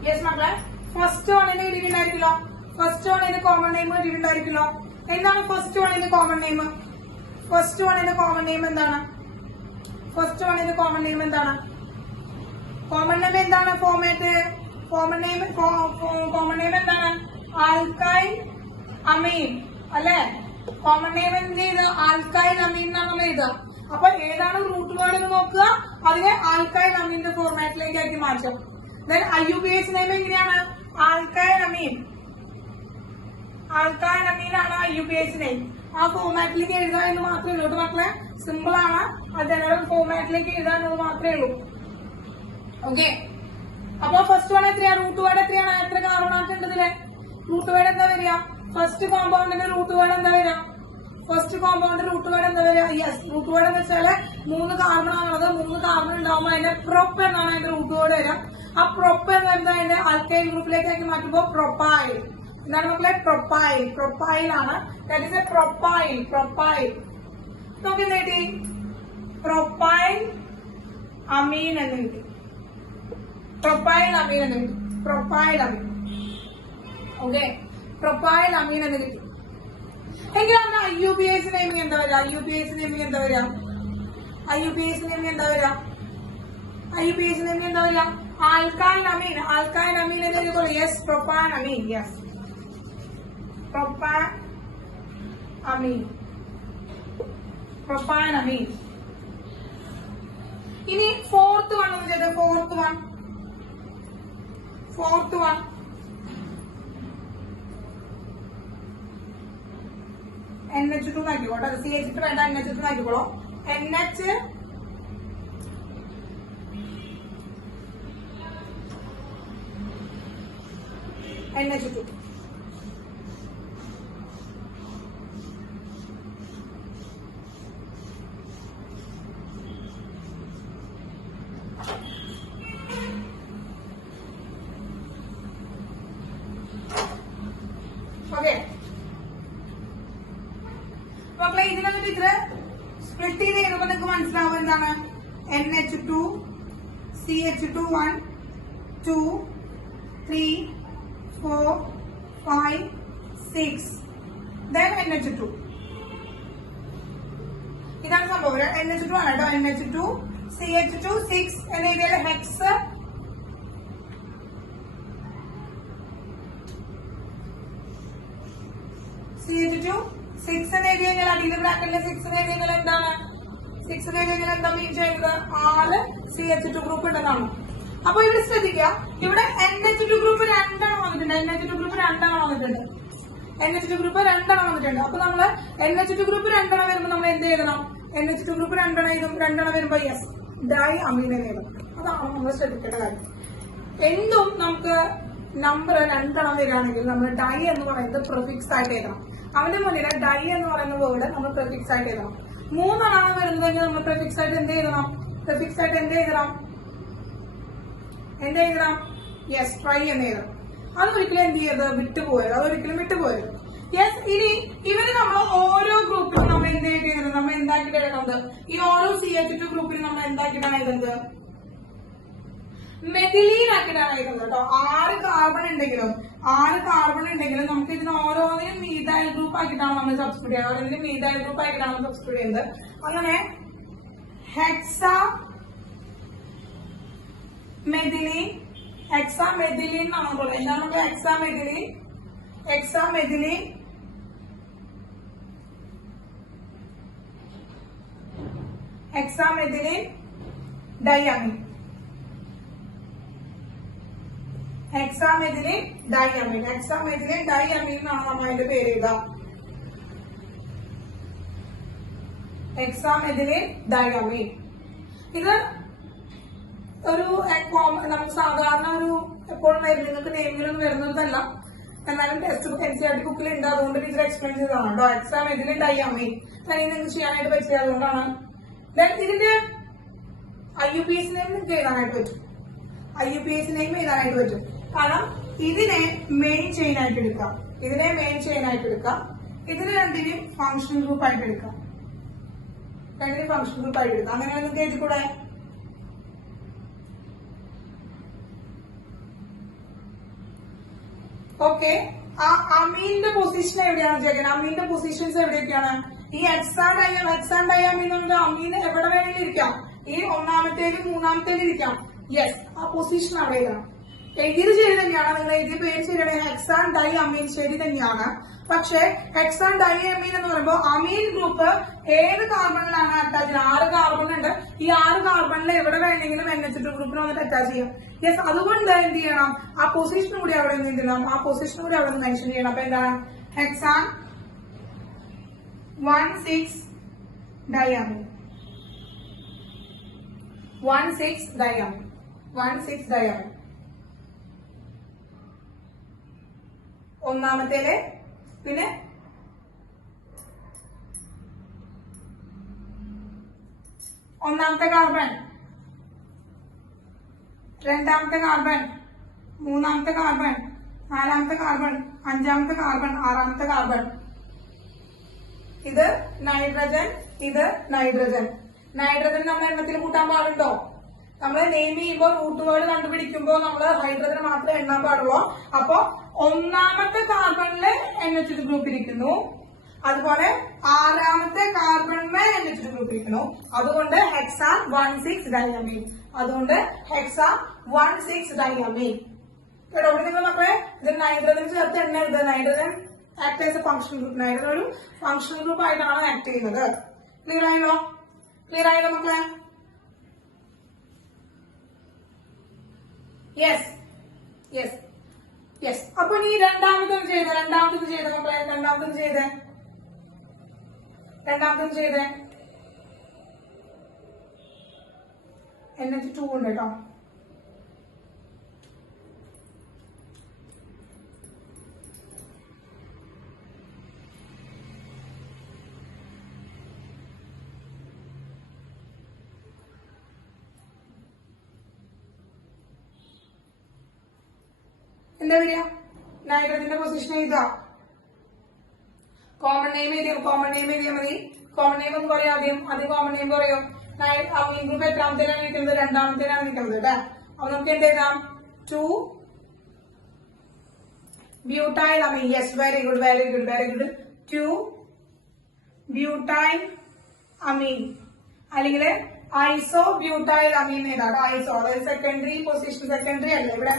യെസ് മക്കളെ, ഫസ്റ്റ് വണ്ണിന് ഇടിവുണ്ടായിരിക്കല്ലോ, ഫസ്റ്റ് വണ്ണിന് കോമൺ നെയിം ഇടിവുണ്ടായിരിക്കല്ലോ. എന്താണ് ഫസ്റ്റ് വണ്ണിന് കോമൺ നെയിം? ഫസ്റ്റ് വണ്ണിന് കോമൺ നെയിം എന്താണ്? ഫസ്റ്റ് വണ്ണിന് കോമൺ നെയിം എന്താണ്? കോമൺ നെയിം എന്താണ്? Format common name, common name എന്താണ്? ആൽക്കൈൽ അമീൻ അല്ലെ? കോമൺ നെയിം എന്ത് ചെയ്ത്? ആൽക്കൈൽ അമീൻ എന്നാണ് നമ്മൾ എഴുതുക. അപ്പൊ ഏതാണ് റൂട്ട് വേർഡ് എന്ന് നോക്കുക, അതിനെ ആൽക്കൈൽ അമീന്റെ ഫോർമാറ്റിലേക്ക് ആക്കി മാറ്റും. Then IUPAC നെയിം എങ്ങനെയാണ്? ആൽക്കൈൽ അമീൻ, ആൽക്കൈൽ അമീൻ ആണ് IUPAC നെയിം. ആ ഫോർമാറ്റിലേക്ക് എഴുതാൻ എന്ന് മാത്രമേ ഉള്ളൂ കേട്ടോ മക്കളെ. സിമ്പിൾ ആണ്, അത് ജനറൽ ഫോർമാറ്റിലേക്ക് എഴുതാനുള്ളത് മാത്രമേ ഉള്ളൂ. ഓക്കെ, അപ്പൊ ഫസ്റ്റ് വേർഡ് എത്രയാണ്? റൂട്ട് വേർഡ് എത്രയാണ്? എത്ര കാർബണാറ്റ് ഉണ്ട് ഇതില്? റൂട്ട് വേർഡ് എന്താ വരിക? ഫസ്റ്റ് കോമ്പൗണ്ടിന്റെ റൂട്ട് വേർഡ് എന്താ വരിക? ഫസ്റ്റ് കോമ്പൗണ്ട് റൂട്ട് വേർഡ് എന്താ വരിക? യെസ്, റൂട്ട് വേർഡ് എന്ന് വെച്ചാല് 3 കാർബൺ ആണുള്ളത്. 3 കാർബൺ ഉണ്ടാവുമ്പോൾ അതിന്റെ പ്രൊപ്പ് എന്നാണ് അതിന്റെ റൂട്ട് വേർഡ് വരിക. ആ പ്രൊപ്പ് എന്ന് പറയുന്നത് അതിന്റെ ആൽക്കൈൽ ഗ്രൂപ്പിലേക്ക് മാറ്റുമ്പോൾ പ്രൊപ്പൈൽ. എന്താണ് മക്കളെ? പ്രൊപ്പൈൽ, പ്രൊപ്പൈൽ ആണ്. That is A propyl, propyl. നമുക്ക് എന്ത് കിട്ടി? പ്രൊപ്പൈൽ അമീൻ എന്ന് കിട്ടി, പ്രൊപ്പൈൽ അമീൻ എന്ന് കിട്ടി, പ്രൊപ്പൈൽ അമീൻ. ഓക്കെ, പ്രൊപ്പൈൽ അമീൻ എന്ന് കിട്ടി. എങ്കിലാണ് IUPAC നെയിമിംഗ് എന്താ വരിക? IUPAC നെയിമിംഗ് എന്താ വരിക? IUPAC നെയിമിംഗ് എന്താ വരിക? IUPAC നെയിമിംഗ് എന്താ വരിക? ആൽക്കൈൽ അമീൻ, ആൽക്കൈൽ അമീൻ എന്ന് എഴുതിക്കോളൂ. യെസ്, പ്രൊപ്പാൻ അമീൻ. യെസ്, പ്രൊപ്പാൻ അമീൻ, പ്രൊപ്പാൻ അമീൻ. ഇനി ഫോർത്ത് വൺ ഒന്ന് ചെയ്ത്. Fourth one, fourth one NH2 ആക്കിക്കോട്ടെ. CH2 വേണ്ട, NH2 ആക്കിക്കോളൂ. NH NH2. എന്താണ് NH2 CH2 1 2 3 4 5 6 then NH2. ഇതാണ് സംഭവം. NH2 ആണ് കേട്ടോ. NH2 CH2 6 എന്ന ഏരിയയിലെ ഹെക്സ് CH2 6 എന്ന ഏരിയ അടിയിലെ ബ്രാക്കറ്റിലെ 6 എന്ന ഏരിയ എന്താണ് 6 എന്ന ഏരിയ എന്താ മീൻ ചെയ്യുന്നത് 6 CH2 ഗ്രൂപ്പ് ഉണ്ടെന്നാണ്. അപ്പൊ ഇവിടെ ശ്രദ്ധിക്കുക, ഇവിടെ NH2 ഗ്രൂപ്പ് 2 വന്നിട്ടുണ്ട്. NH2 ഗ്രൂപ്പ് 2 വന്നിട്ടുണ്ട്. NH2 ഗ്രൂപ്പ് 2 വന്നിട്ടുണ്ട്. അപ്പൊ നമ്മള് NH2 ഗ്രൂപ്പ് 2 വരുമ്പോ നമ്മൾ എന്ത് എഴുതണം? NH2 ഗ്രൂപ്പ് 2 വരുമ്പോ യെസ് ഡൈ അമീൻ എന്ന് എഴുതണം. അതാണ് നമ്മൾ ശ്രദ്ധിക്കേണ്ട കാര്യം. എന്തും നമുക്ക് നമ്പർ 2 വരികയാണെങ്കിൽ നമ്മൾ ഡൈ എന്ന് പറയുന്നത് പ്രിഫിക്സ് ആയിട്ട് എഴുതണം. അവന്റെ മുന്നിൽ ഡൈ എന്ന് പറയുന്ന വേർഡ് നമ്മൾ പ്രിഫിക്സ് ആയിട്ട് എഴുതണം. 3 വരുന്നതെങ്കിൽ നമ്മൾ പ്രിഫിക്സ് ആയിട്ട് എന്ത് എഴുതണം? പ്രിഫിക്സ് ആയിട്ട് എന്ത് എഴുതണം? യെസ് ട്രൈ എന്ന് എഴുതണം. അതൊരിക്കലും എന്ത് ചെയ്യരുത്? വിട്ടുപോയത്. അതൊരിക്കലും വിട്ടുപോയത്. യെസ്. ഇനി ഇവര് നമ്മൾ ഓരോ ഗ്രൂപ്പിലും നമ്മൾ എന്ത് എഴുതുന്നത്? നമ്മൾ എന്താക്കിട്ട് എഴുതുന്നത്? ഈ ഓരോ CH2 ഗ്രൂപ്പിലും നമ്മൾ എന്താക്കിയിട്ടാണ് എഴുതുന്നത്? മെഥിലീൻ ആക്കിയിട്ടാണ് എഴുതുന്നത് കേട്ടോ. 6 കാർബൺ ഉണ്ടെങ്കിലും നമുക്ക് ഇതിന് ഓരോന്നിനും മീഥൈൽ ഗ്രൂപ്പ് ആക്കിയിട്ടാണ് നമ്മൾ സബ്സ്റ്റിറ്റ്യൂട്ട് ചെയ്യുന്നത്. ഓരോന്നിനും മീഥൈൽ ഗ്രൂപ്പ് ആക്കിയിട്ടാണ് നമ്മൾ സബ്സ്റ്റിറ്റ്യൂട്ട് ചെയ്യുന്നത്. അങ്ങനെ ഹെക്സാ മെഥിലീൻ എന്നാണ് പറയുന്നത്. എന്താണ് നമുക്ക് ഹെക്സാമെഥിലീൻ ഡൈഅമീൻ. ഹെക്സാമെഥിലീൻ ഡൈഅമീൻ എന്നാണ് നമ്മൾ അതിന്റെ പേര് എഴുതുക. ഹെക്സാമെഥിലീൻ ഡൈഅമീൻ. ഇത് ഒരു നമുക്ക് സാധാരണ ഒരു എപ്പോഴും നിങ്ങൾക്ക് നെയിമിലൊന്നും വരുന്നതല്ല. എന്നാലും ടെക്സ്റ്റ് ബുക്ക് NCERT ബുക്കിൽ ഉണ്ട്. അതുകൊണ്ട് ടീച്ചർ എക്സ്പ്ലെയിൻ ചെയ്തതാണ് കേട്ടോ. ഹെക്സാമെഥിലീൻ ഡൈഅമീൻ തന്നെ നിങ്ങൾക്ക് ചെയ്യാനായിട്ട് പറ്റിയത് അതുകൊണ്ടാണ്. ഇതിന്റെ IUPAC നെയിം നിങ്ങൾക്ക് എഴുതാനായിട്ട് പറ്റും. കാരണം ഇതിനെ മെയിൻ ചെയിൻ ആയിട്ട് എടുക്കാം. ഇതിനെ രണ്ടിനും ഫംഗ്ഷൻ ഗ്രൂപ്പ് ആയിട്ട് എടുക്കാം. അങ്ങനെ നിങ്ങൾക്ക് എഴുതിക്കൂടെ? ഓക്കെ. ആ അമീന്റെ പൊസിഷൻ എവിടെയാണ് ചോദിക്കുന്നത്? അമീന്റെ പൊസിഷൻസ് എവിടെയൊക്കെയാണ്? ഈ ഹെക്സാൻ ഡൈഅമീൻ അമീൻ എവിടെ വേണമെങ്കിലും ഇരിക്കാം. ഈ 1ാമത്തേലും 3ാമത്തേലും ഇരിക്കാം. യെസ്, ആ പൊസിഷൻ അവിടെ എഴുതണം. എഴുതിയത് ശരി തന്നെയാണ്. നിങ്ങൾ എഴുതിയ പേര് ശരിയാണ്. ഹെക്സാൻ ഡൈഅമീൻ ശരി തന്നെയാണ്. പക്ഷെ ഹെക്സാൻ ഡൈഅമീൻ എന്ന് പറയുമ്പോൾ അമീൻ ഗ്രൂപ്പ് ഏത് കാർബണിലാണ് അറ്റാച്ച് ചെയ്യുന്നത്? 6 കാർബൺ ഉണ്ട്. ഈ 6 കാർബണിൽ എവിടെ വേണമെങ്കിലും NH2 ഗ്രൂപ്പിന് വന്നിട്ട് അറ്റാച്ച് ചെയ്യാം. യെസ്, അതുകൊണ്ട് എന്ത് ചെയ്യണം? ആ പൊസിഷൻ കൂടി അവിടെ എന്തെങ്കിലും മെൻഷൻ ചെയ്യണം. അപ്പൊ എന്താണ്? ഹെക്സാൻ 1,6 ഡൈഅമീൻ. 1,6 ഡൈഅമീൻ. ഒന്നാമത്തേല് പിന്നെ ഒന്നാമത്തെ കാർബൺ, 2ാമത്തെ കാർബൺ, 3ാമത്തെ കാർബൺ, 4ാമത്തെ കാർബൺ, 5ാമത്തെ കാർബൺ, 6ാമത്തെ കാർബൺ. ഇത് നൈട്രജൻ. നൈട്രജൻ നമ്മൾ എണ്ണത്തിൽ കൂട്ടാൻ പാടുണ്ടോ? നമ്മൾ നെയിം ചെയ്യുമ്പോൾ റൂട്ട് വേർഡ് കണ്ടുപിടിക്കുമ്പോൾ നമ്മൾ ഹൈഡ്രജൻ മാത്രമേ എണ്ണാൻ പാടുള്ളൂ. അപ്പൊ 1ാമത്തെ കാർബണില് NH2 ഗ്രൂപ്പ് ഇരിക്കുന്നു. അതുപോലെ 6ാമത്തെ കാർബണില് NH2 ഗ്രൂപ്പ് ഇരിക്കുന്നു. അതുകൊണ്ട് ഹെക്സാൻ 1,6 ഡൈഅമീൻ. കേട്ടോ? ഇവിടെ നിങ്ങൾ മക്കളെ ഇത് നൈട്രജൻ ചേർത്ത് എണ്ണരുത്. Nitrogen act as a function group. Nitrogen ഒരു ഫംഗ്ഷൻ ഗ്രൂപ്പ് ആയിട്ടാണ് ആക്ട് ചെയ്യുന്നത്. ക്ലിയർ ആയല്ലോ മക്കളെ? യെസ്. അപ്പൊ നീ രണ്ടാമത്തെ ചെയ്തേ മക്കളെ. രണ്ടാമത്തെ ചെയ്തേ NH2 ഉണ്ട് കേട്ടോ. എന്താ വരിക? നൈട്രജന്റെ പൊസിഷൻ എഴുതാ. കോമൺ നെയിം എഴുതിയാൽ മതി. കോമൺ നെയിം എന്ന് പറയാം. ആദ്യം കോമൺ നെയിം പറയോ? അമീൻ ഗ്രൂപ്പ് എത്രാമത്തേനാണ് നിൽക്കുന്നത്? രണ്ടാമത്തേനാണ് നിൽക്കുന്നത് അല്ലെ. അപ്പൊ നമുക്ക് എന്ത് എഴുതാം? 2 butyl amine. Yes, very good, very good, very good. 2 butyl amine അല്ലെങ്കിൽ ഐസോ ബ്യൂട്ടൈൽ അമീൻ ഏതാണ്? ഐസോ, അതായത് സെക്കൻഡറി പൊസിഷൻ. സെക്കൻഡറി അല്ലേ ഇവിടെ?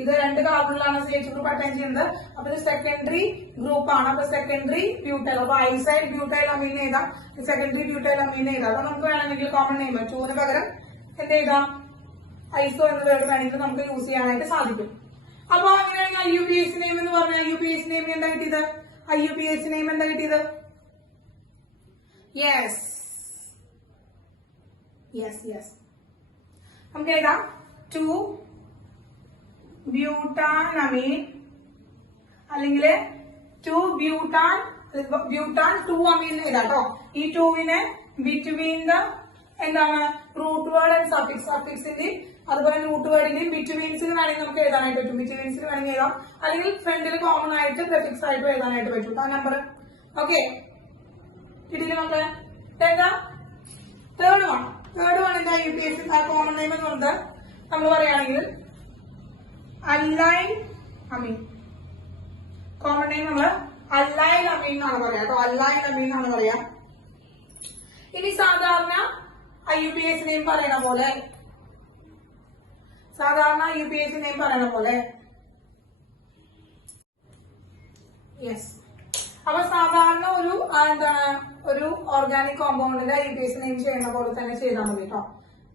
ഇത് 2 കാർബണിലാണ് CH ഗ്രൂപ്പ് അറ്റൈൻ ചെയ്യുന്നത്. അപ്പൊ ഇത് സെക്കൻഡറി ഗ്രൂപ്പ് ആണ്. അപ്പൊ സെക്കൻഡറി ബ്യൂട്ടൈൽ. അപ്പൊ ഐസൈൽ ബ്യൂട്ടൈൽ അമീൻ ഏതാ? സെക്കൻഡറി ബ്യൂട്ടൈൽ അമീൻ ഏതാ? അപ്പൊ നമുക്ക് വേണമെങ്കിൽ കോമൺ നെയിം 2ന് പകരം എന്ത് എഴുതാം? ഐസോ എന്ന വേർഡ് വേണമെങ്കിൽ നമുക്ക് യൂസ് ചെയ്യാനായിട്ട് സാധിക്കും. അപ്പൊ അങ്ങനെയാണെങ്കിൽ IUPAC നെയിം എന്ന് പറഞ്ഞാൽ IUPAC നെയിം എന്താ കിട്ടിയത്? IUPAC നെയിം എന്താ കിട്ടിയത്? Yes, yes, yes. നമുക്ക് എഴുതാം 2 ബ്യൂട്ടാനമീൻ അല്ലെങ്കിൽ 2 ബ്യൂട്ടാൻ 2 അമീൻ എഴുതാം കേട്ടോ. ഈ 2വിനെ ബിറ്റ്വീൻ ദ എന്താണ് റൂട്ട് വേർഡ് ആൻഡ് സഫിക്സ്, സഫിക്സിന്റെ അതുപോലെ റൂട്ട് വേർഡിന്റെയും ബിറ്റ്വീൻസിൽ വേണമെങ്കിൽ നമുക്ക് എഴുതാനായിട്ട് പറ്റും. ബിറ്റ്വീൻസിൽ വേണമെങ്കിൽ എഴുതാം, അല്ലെങ്കിൽ ഫ്രണ്ടിൽ കോമൺ ആയിട്ട് പ്രിഫിക്സ് ആയിട്ട് എഴുതാനായിട്ട് പറ്റും. ആ നമ്പർ ഓക്കെ കിട്ടിയില്ല മക്കളെ? എന്താ തേർഡ് വൺ? തേർഡ് വൺ എന്താ? UPSC കോമൺ നെയിം എന്ന് പറഞ്ഞത് നമ്മൾ പറയുകയാണെങ്കിൽ അല്ലൈൻ അമീൻ. കോമൺ നെയിം നമ്മൾ അല്ലൈൻ അമീൻ എന്നാണ് പറയാം കേട്ടോ. അല്ലൈൻ അമീൻ എന്നാണ് പറയാം. ഇനി സാധാരണ IUPAC നെയിം പറയണ പോലെ, യെസ്. അപ്പൊ സാധാരണ ഒരു എന്താണ് ഒരു ഓർഗാനിക് കോമ്പൗണ്ടിന്റെ IUPAC നെയിം ചെയ്യുന്ന പോലെ തന്നെ ചെയ്താൽ മതി കേട്ടോ.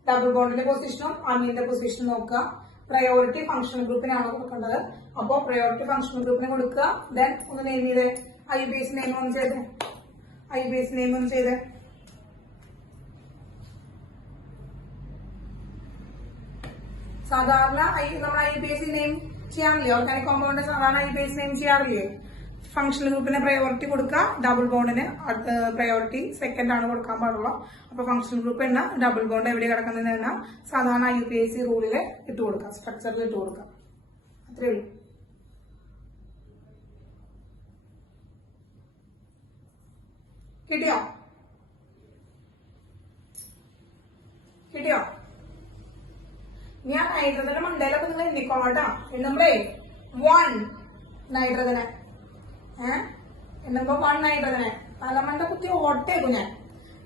ഡബിൾ ബോണ്ടിന്റെ പൊസിഷനും അമീന്റെ പൊസിഷനും നോക്കുക. പ്രയോറിറ്റി ഫംഗ്ഷണൽ ഗ്രൂപ്പിനാണ് കൊടുക്കേണ്ടത്. അപ്പോ പ്രയോറിറ്റി ഫംഗ്ഷണൽ ഗ്രൂപ്പിന് കൊടുക്കുക. ദെൻ ഒന്ന് നെയിം ചെയ്ത് IUPAC നെയിം ഒന്ന് ചെയ്ത് IUPAC നെയിം ഒന്ന് ചെയ്ത് സാധാരണ നമ്മൾ IUPAC നെയിം ചെയ്യാറില്ലേ? ഓർഗാനിക് കോമ്പൗണ്ട് സാധാരണ IUPAC നെയിം ചെയ്യാറില്ലേ? ഫംഗ്ഷണൽ ഗ്രൂപ്പിന് പ്രയോറിറ്റി കൊടുക്കുക, ഡബിൾ ബോണ്ടിന് പ്രയോറിറ്റി സെക്കൻഡ് ആണ് കൊടുക്കാൻ പാടുള്ളൂ. അപ്പൊ ഫംഗ്ഷണൽ ഗ്രൂപ്പ് എന്ന ഡബിൾ ബോണ്ട് എവിടെ കിടക്കുന്നതെന്ന് തന്നെ സാധാരണ IUPAC റൂളില് ഇട്ട് കൊടുക്കാം, സ്ട്രക്ചറിൽ ഇട്ട് കൊടുക്കാം. അത്രേ ഉള്ളൂ. കിട്ടിയോ? കിട്ടിയോ? ഞാൻ നൈട്രജന്റെ മണ്ടയിലൊക്കെ നിങ്ങൾ എണ്ണിക്കോളാട്ടാ. എണ്ണുമ്പളേ 1 നൈട്രജന് എണ്ണുമ്പോ 1 നൈട്രജന് തലമണ്ട കുത്തി ഓട്ടേക്കും ഞാൻ.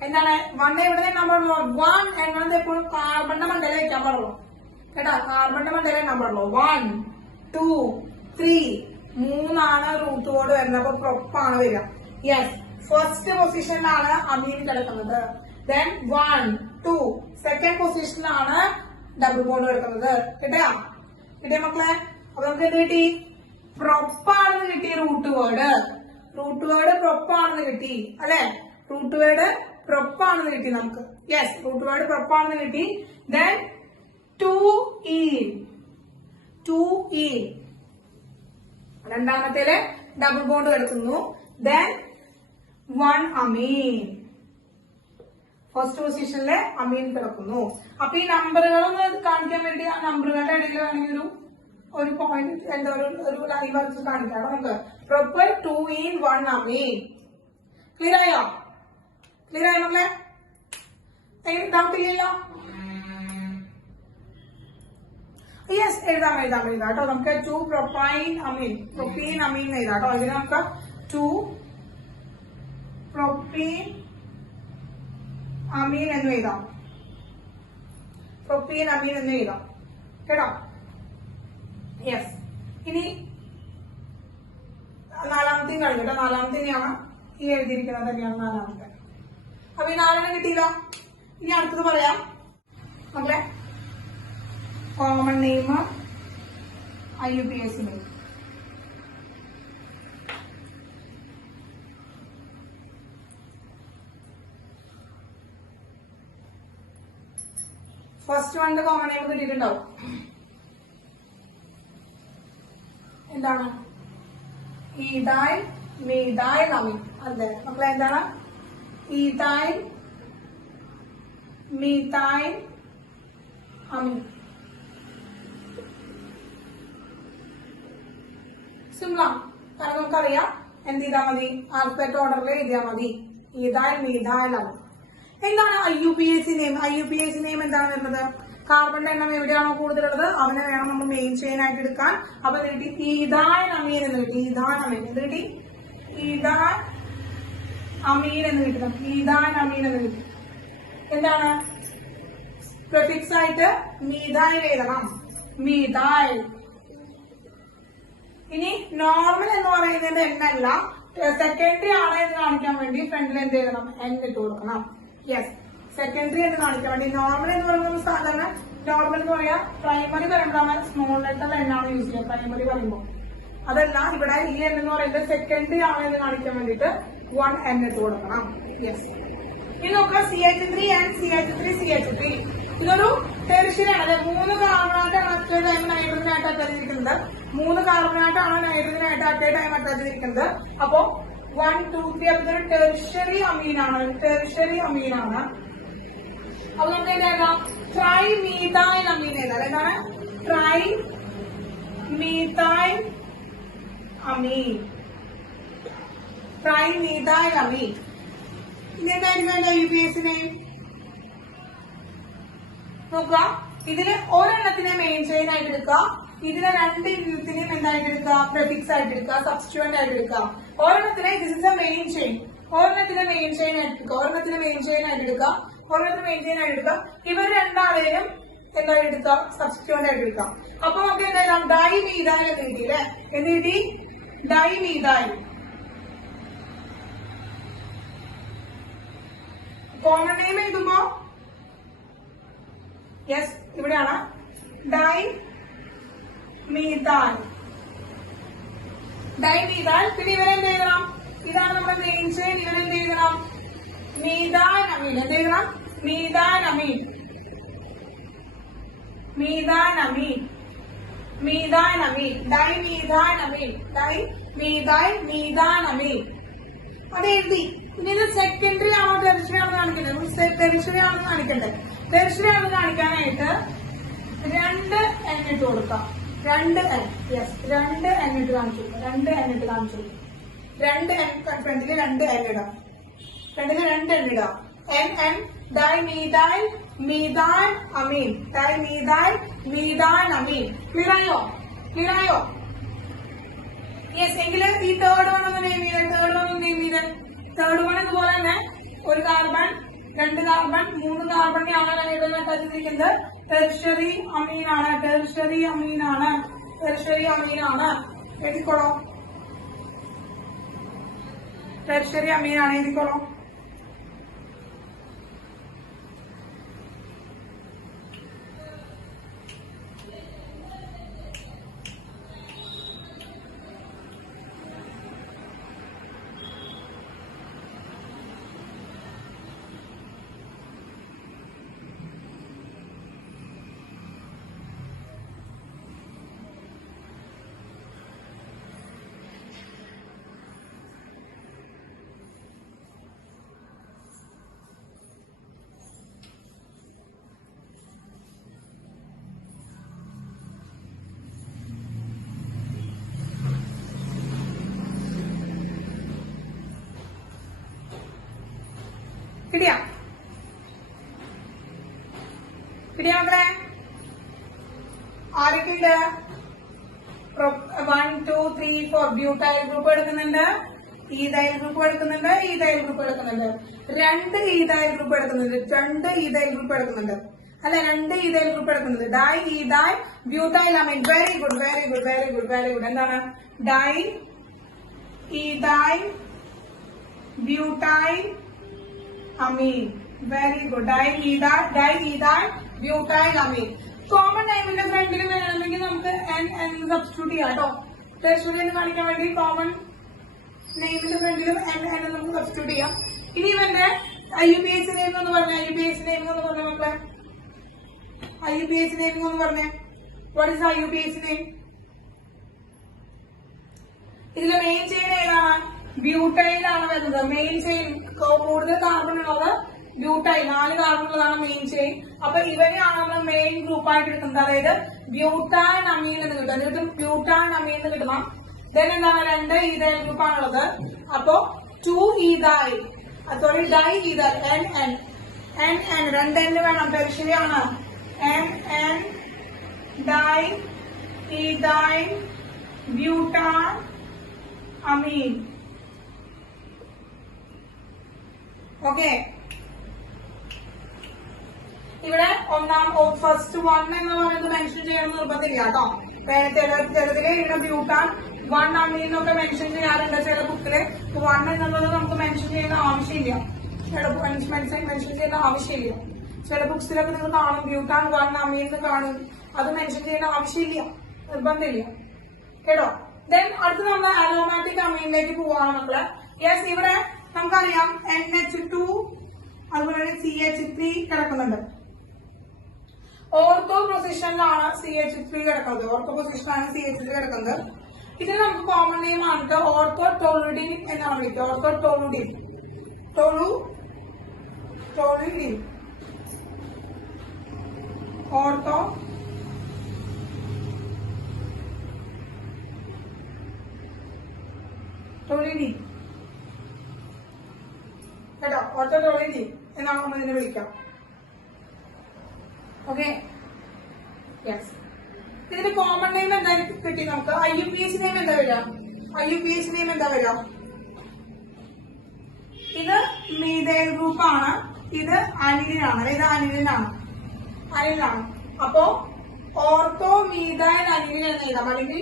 എന്താണ് 1 എവിടെ എണ്ണാൻ പാടുള്ളൂ? 1 എണ്ണത് എപ്പോഴും കാർബണിന്റെ മണ്ടയിൽ വയ്ക്കാൻ പാടുള്ളൂ കേട്ടാ. കാർബണിന്റെ മണ്ടയിൽ എണ്ണാൻ പാടുള്ളൂ. 1 2 3 3 റൂട്ട് കോഡ് വരുന്നത്. അപ്പൊ പ്രൊപ്പാണ് വരിക. യെസ്, ഫസ്റ്റ് പൊസിഷനിലാണ് അമീൻ കിടക്കുന്നത്. ദെൻ 1 2 സെക്കൻഡ് പൊസിഷനിലാണ് ഡബിൾ ബോണ്ട് കിടക്കുന്നത്. കിട്ടിയ മക്കളെ? അപ്പൊ നമുക്ക് എന്ത് കിട്ടി? പ്രൊപ്പാണെന്ന് കിട്ടി. റൂട്ട് വേർഡ് പ്രൊപ്പാണെന്ന് കിട്ടി അല്ലെ? റൂട്ട് വേർഡ് പ്രൊപ്പാണെന്ന് കിട്ടി നമുക്ക്. യെസ്, റൂട്ട് വേർഡ് പ്രൊപ്പാണെന്ന് കിട്ടി. ദെൻ 2E രണ്ടാമത്തേല് ഡബിൾ ബോണ്ട് കിടക്കുന്നു. ദെൻ 1 അമീൻ ഫസ്റ്റ് പൊസിഷനിലെ അമീൻ കിടക്കുന്നു. അപ്പൊ ഈ നമ്പറുകളൊന്ന് കാണിക്കാൻ വേണ്ടി ആ നമ്പറുകളുടെ ഇടയിൽ വേണമെങ്കിൽ ഒരു പോയിന്റ് എന്താ ഒരു ലൈൻ വരച്ച് കാണിക്കാം നമുക്ക്. പ്രൊപ്പർ 2E1 അമീൻ. ക്ലിയർ ആയോ മക്കളെ? ഡൗട്ട് ഇല്ലല്ലോ? യെസ്, എഴുതാം കേട്ടോ. നമുക്ക് 2 പ്രൊപ്പീൻ അമീൻ എഴുതാം കേട്ടോ. ഇതിന് നമുക്ക് 2 പ്രൊപ്പീൻ അമീൻ എന്ന് എഴുതാം. കേട്ടോ. യെസ്. ഇനി നാലാമത്തെയും കഴിഞ്ഞു കേട്ടോ. നാലാമത്തെയാണ് ഈ എഴുതിയിരിക്കുന്നത് തന്നെയാണ് നാലാമത്തെ. അപ്പൊ ഈ 4 കിട്ടിയില്ല. ഇനി അടുത്തത് പറയാം മക്കളെ. Common name IUPAC name. First വണ്ണിന്റെ കോമൺ നെയിം കിട്ടിയിട്ടുണ്ടാവും. എന്താണ്? ഈഥൈൽ മീഥൈൽ അമീൻ. അതെ മക്കളെ, എന്താണ്? ഈഥൈൽ മീഥൈൽ അമീൻ. സിമ്പിളാണ്. കാരണം നമുക്കറിയാം എന്ത് ചെയ്താൽ മതി? ആൽഫബറ്റ് ഓർഡറിൽ എഴുതിയാൽ മതി. ഈഥൈൽ മീഥൈൽ അമീൻ. എന്താണ് IUPAC നെയിം? IUPAC നെയിം എന്താണ് വരുന്നത്? കാർബണിന്റെ എണ്ണം എവിടെയാണോ കൂടുതലുള്ളത് അവനെ വേണം നമ്മൾ മെയിൻ ചെയിൻ ആയിട്ട് എടുക്കാൻ. അപ്പൊ കിട്ടി ഈഥാൻ അമീൻ എന്ന് കിട്ടി. ഈഥാൻ അമീൻ എന്ത് കിട്ടി? ഈഥാൻ അമീൻ എന്ന് കിട്ടി. നമുക്ക് ഈഥാൻ അമീൻ എന്ന് കിട്ടി. എന്താണ് പ്രിഫിക്സ് ആയിട്ട്? മീഥൈൽ എഴുതണം. മീഥൈൽ. ഇനി നോർമൽ എന്ന് പറയുന്നത് എന്നല്ല, സെക്കൻഡറി ആണ് എന്ന് കാണിക്കാൻ വേണ്ടി ഫ്രണ്ടിൽ എന്ത് ചെയ്യണം? N ഇട്ട് കൊടുക്കണം. യെസ്, സെക്കൻഡറി എന്ന് കാണിക്കാൻ വേണ്ടി. നോർമൽ എന്ന് പറയുമ്പോൾ സാധാരണ നോർമൽ എന്ന് പറയാ പ്രൈമറി പറയുമ്പോൾ സ്മോൾ ലെറ്റർ എന്നാണ് യൂസ് ചെയ്യുക പ്രൈമറി പറയുമ്പോൾ. അതല്ല, ഇവിടെ ഈ N എന്ന് പറയുന്നത് സെക്കൻഡറി ആണ് എന്ന് കാണിക്കാൻ വേണ്ടിയിട്ട് 1 N ഇട്ട് കൊടുക്കണം. യെസ്. ഇനി നോക്കുക CH3 and CH3 ഇതൊരു ടെറിഷ്യറി ആണ്. 3 കാർബണായിട്ടാണ് അറ്റ് എ ടൈം നൈട്രജനായിട്ട് അറ്റാച്ച് ചെയ്തിരിക്കുന്നത്. 3 കാർബണായിട്ടാണ് നൈട്രജനായിട്ട് അറ്റ് എ ടൈം അറ്റാച്ച് ചെയ്തിരിക്കുന്നത്. അപ്പോ 1, 2, 3 അപ്പൊ ഇതൊരു ടെറിഷ്യറി അമീനാണ്. ടെറിഷ്യറി അമീനാണ്. അപ്പൊ നമുക്ക് എന്താ ട്രൈ മീഥൈൽ അമീൻ എഴുതാം. എന്താണ് ട്രൈ മീഥൈൽ അമീൻ? ട്രൈ മീഥൈൽ അമീൻ. ഇനി എന്തായിരിക്കും IUPAC നെയിം? നോക്കുക, ഇതില് ഒരെണ്ണത്തിനെ മെയിൻ ചെയിൻ ആയിട്ട് എടുക്കുക, ഇതിനെ 2 ഇനത്തിനെയും എന്തായിട്ട് എടുക്കുക? പ്രിഫിക്സ് ആയിട്ട് എടുക്കുക, സബ്സ്റ്റിറ്റ്യൂവന്റ് ആയിട്ട് എടുക്കുക. ഒരെണ്ണത്തിനെ this is a main chain, ഒരെണ്ണത്തിനെ മെയിൻ ചെയിൻ ആയിട്ട് എടുക്കുക, ഒരെണ്ണത്തിനെ മെയിൻ ചെയിൻ ആയിട്ട് എടുക്കുക, ഒരെണ്ണത്തിന് മെയിൻ ചെയിൻ ആയിട്ട് എടുക്കുക. ഇവർ രണ്ടാളേനും എന്തായിട്ട് എടുക്കുക? സബ്സ്റ്റിറ്റ്യൂവന്റ് ആയിട്ട് എടുക്കുക. അപ്പൊ നമുക്ക് എന്തായാലും ഡൈ മീഥൈൽ എന്ന് കിട്ടി അല്ലെ? എന്ത് കിട്ടി? Dimethyl. കോമൺ നെയിം എഴുതുമ്പോ യെസ് ഇവിടെയാണ് ഡൈ മീഥൈൽ. Dimethyl. പിന്നെ ഇവരെന്ത് എഴുതണം? ഇതാണ് നമ്മുടെ മെയിൻ ചെയിൻ. ഇവരെന്ത് എഴുതണം? മീഥാൻ അമീൻ. എന്ത് എഴുതണം? മീഥാൻ അമീൻ. മീഥാൻ അമീൻ. മീഥാൻ അമീൻ. ഡൈ മീഥാൻ അമീൻ. ഡൈ മീഥൈൽ മീഥാൻ അമീൻ. അത് എഴുതി. ഇനി ഇത് സെക്കൻഡറി ആണോ ടെറിഷ്യറി ആണോ കാണിക്കേണ്ടത്? ടെറിഷ്യറി ആണെന്ന് കാണിക്കണ്ടേ? ടെറിഷ്യറി ആണെന്ന് കാണിക്കാനായിട്ട് 2 N ഇട്ട് കൊടുക്കാം. 2 N. യെസ്, 2 N ഇട്ട് കാണിച്ചു. 2 N ഇട്ട് കാണിച്ചു. 2 N ഫ്രണ്ടില് 2 N ഇടാം. ഫ്രണ്ടില് 2 N ഇടാം. N dimethyl methanamine. Dimethyl methanamine. Clear ആയോ? ക്ലിയർ ആയോ? യെസ്. എങ്കിൽ ഈ തേർഡ് വൺ ഒന്ന് നെയിം ചെയ്ത്. തേർഡ് വൺ ഒന്ന് നെയിം ചെയ്ത്. തേർഡ് വൺ ഇതുപോലെ തന്നെ 1 കാർബൺ 2 കാർബൺ 3 കാർബണിനെയാണ് ടച്ചിരിക്കുന്നത്. ടെറിഷ്യറി അമീനാണ്. ടെറിഷ്യറി അമീനാണ്. ടെറിഷ്യറി അമീനാണ്. എഴുതിക്കോളോ. ടെറിഷ്യറി അമീനാണ്. എഴുതിക്കോളോ. കിട്ടിയാ? കിട്ടിയാ മക്കളെ? ആരൊക്കെയുണ്ട്? 1, 2, 3, 4 ബ്യൂട്ടൈൽ ഗ്രൂപ്പ് എടുക്കുന്നുണ്ട്, ഈഥൈൽ ഗ്രൂപ്പ് എടുക്കുന്നുണ്ട്, ഈഥൈൽ ഗ്രൂപ്പ് എടുക്കുന്നുണ്ട്, 2 ഈഥൈൽ ഗ്രൂപ്പ് എടുക്കുന്നുണ്ട്, 2 ഈഥൈൽ ഗ്രൂപ്പ് എടുക്കുന്നുണ്ട് അല്ലെ? 2 ഈഥൈൽ ഗ്രൂപ്പ് എടുക്കുന്നുണ്ട്. Diethyl butyl amine. Very good, very good, very good, very good. എന്താണ്? Diethyl butyl amine. Very good. Diethyl butyl amine. Common നെയിമിന്റെ ഫ്രണ്ടിൽ വേണമെങ്കിൽ നമുക്ക് N സബ്സ്റ്റിറ്റ്യൂട്ട് ചെയ്യാം കേട്ടോ. ടെറിഷ്യറി എന്ന് കാണിക്കാൻ വേണ്ടി കോമൺ നെയിമിന്റെ ഫ്രണ്ടിലും N നമുക്ക് സബ്സ്റ്റിറ്റ്യൂട്ട് ചെയ്യാം. ഇനി ഇവന്റെ IUPAC നെയിം എന്ന് പറഞ്ഞ IUPAC നെയിം എന്ന് പറഞ്ഞ മക്കളെ, IUPAC നെയിം എന്ന് പറഞ്ഞേ. What is IUPAC name? ഇതിലെ മെയിൻ ചെയിൻ ഏതാണ്? ബ്യൂട്ടൈൽ ആണ് വരുന്നത്. മെയിൻ ചെയിൻ കൂടുതൽ കാർബൺ ഉള്ളത് ബ്യൂട്ടൈൽ. 4 കാർബൺ ഉള്ളതാണ് മെയിൻ ചെയിൻ. അപ്പൊ ഇവരെയാണ് നമ്മൾ മെയിൻ ഗ്രൂപ്പായിട്ട് എടുക്കുന്നത്. അതായത് ബ്യൂട്ടാൻ അമീൻ എന്ന് കിട്ടും. എന്നിട്ട് ബ്യൂട്ടാൻ അമീൻ എന്ന് കിട്ടണം. ദെൻ എന്താണ്? 2 ഈഥൈൽ ഗ്രൂപ്പാണുള്ളത്. അപ്പോ 2 ethyl, sorry diethyl. N N N 2 N വേണം, ടെർഷ്യറിയാണ്. N N diethyl butanamine. Okay, ഇവിടെ ഫസ്റ്റ് 1 എന്ന് പറയുന്നത് മെൻഷൻ ചെയ്യണമെന്ന് നിർബന്ധമില്ല കേട്ടോ. ചിലതില് ഇവിടെ ബ്യൂട്ടാൻ 1 അമീൻ എന്നൊക്കെ മെൻഷൻ ചെയ്യാറുണ്ട് ചില ബുക്കില്. 1 എന്നുള്ളത് നമുക്ക് മെൻഷൻ ചെയ്യുന്ന ആവശ്യമില്ല, മെൻഷൻ ചെയ്യുന്ന ആവശ്യമില്ല. ചില ബുക്സിലൊക്കെ നിങ്ങൾ കാണും ബ്യൂട്ടാൻ 1 അമീൻ എന്ന് കാണും, അത് മെൻഷൻ ചെയ്യുന്ന ആവശ്യമില്ല, നിർബന്ധമില്ല കേട്ടോ. ദെൻ അടുത്ത് നമ്മൾ അരോമാറ്റിക് അമീനിലേക്ക് പോവാണ് മക്കള്. യെസ്, ഇവിടെ നമുക്കറിയാം NH2 അതുപോലെ CH3 കിടക്കുന്നുണ്ട്. ഓർത്തോ പൊസിഷനിലാണ് CH3 കിടക്കുന്നത്. ഓർത്തോ പൊസിഷനിലാണ് CH3 കിടക്കുന്നത്. ഇതിന് നമുക്ക് കോമൺ നെയിം ആണ് ഓർത്തോ ടോളുഡിൻ എന്നാണ് വിളിക്കുക. ഓർത്തോ ടോളുഡിൻ, ടോളുഡിൻ, ഓർത്തോ ടോളുഡിൻ കേട്ടോ. ഓർത്തോ ടോളുഡിൻ എന്നാണ് നമ്മൾ ഇതിനെ വിളിക്കാം. Okay, yes. ഇതിന്റെ കോമൺ നെയിം എന്താ കിട്ടി നമുക്ക്? IUPAC നെയിം എന്താ വരിക? IUPAC നെയിം എന്താ വരിക? ഇത് മീഥൈൽ ഗ്രൂപ്പ് ആണ്, ഇത് അനിലിനാണ്. ഇത് അനിലിനാണ്. അപ്പോ ഓർത്തോ മീഥൈൽ അനിലിൻ എന്ന് എഴുതാം. അല്ലെങ്കിൽ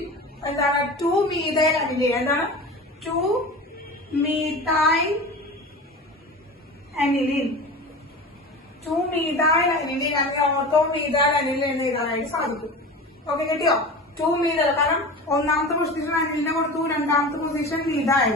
എന്താണ് 2 മീഥൈൽ അനിലിൻ. എന്താണ് 2 മീഥൈൽ അനിലിൻ, 2 മീഥൈൽ അനിലിൻ അല്ലെങ്കിൽ ഓർത്തോ മീഥൈൽ അനിലിൻ എന്ന് എഴുതാനായിട്ട് സാധിക്കും. ഓക്കെ, കിട്ടിയോ? 2 മീഥൈൽ. കാരണം ഒന്നാമത്തെ പൊസിഷൻ അനിലിനെ കൊടുത്തു, രണ്ടാമത്തെ പൊസിഷൻ മീഥൈൽ.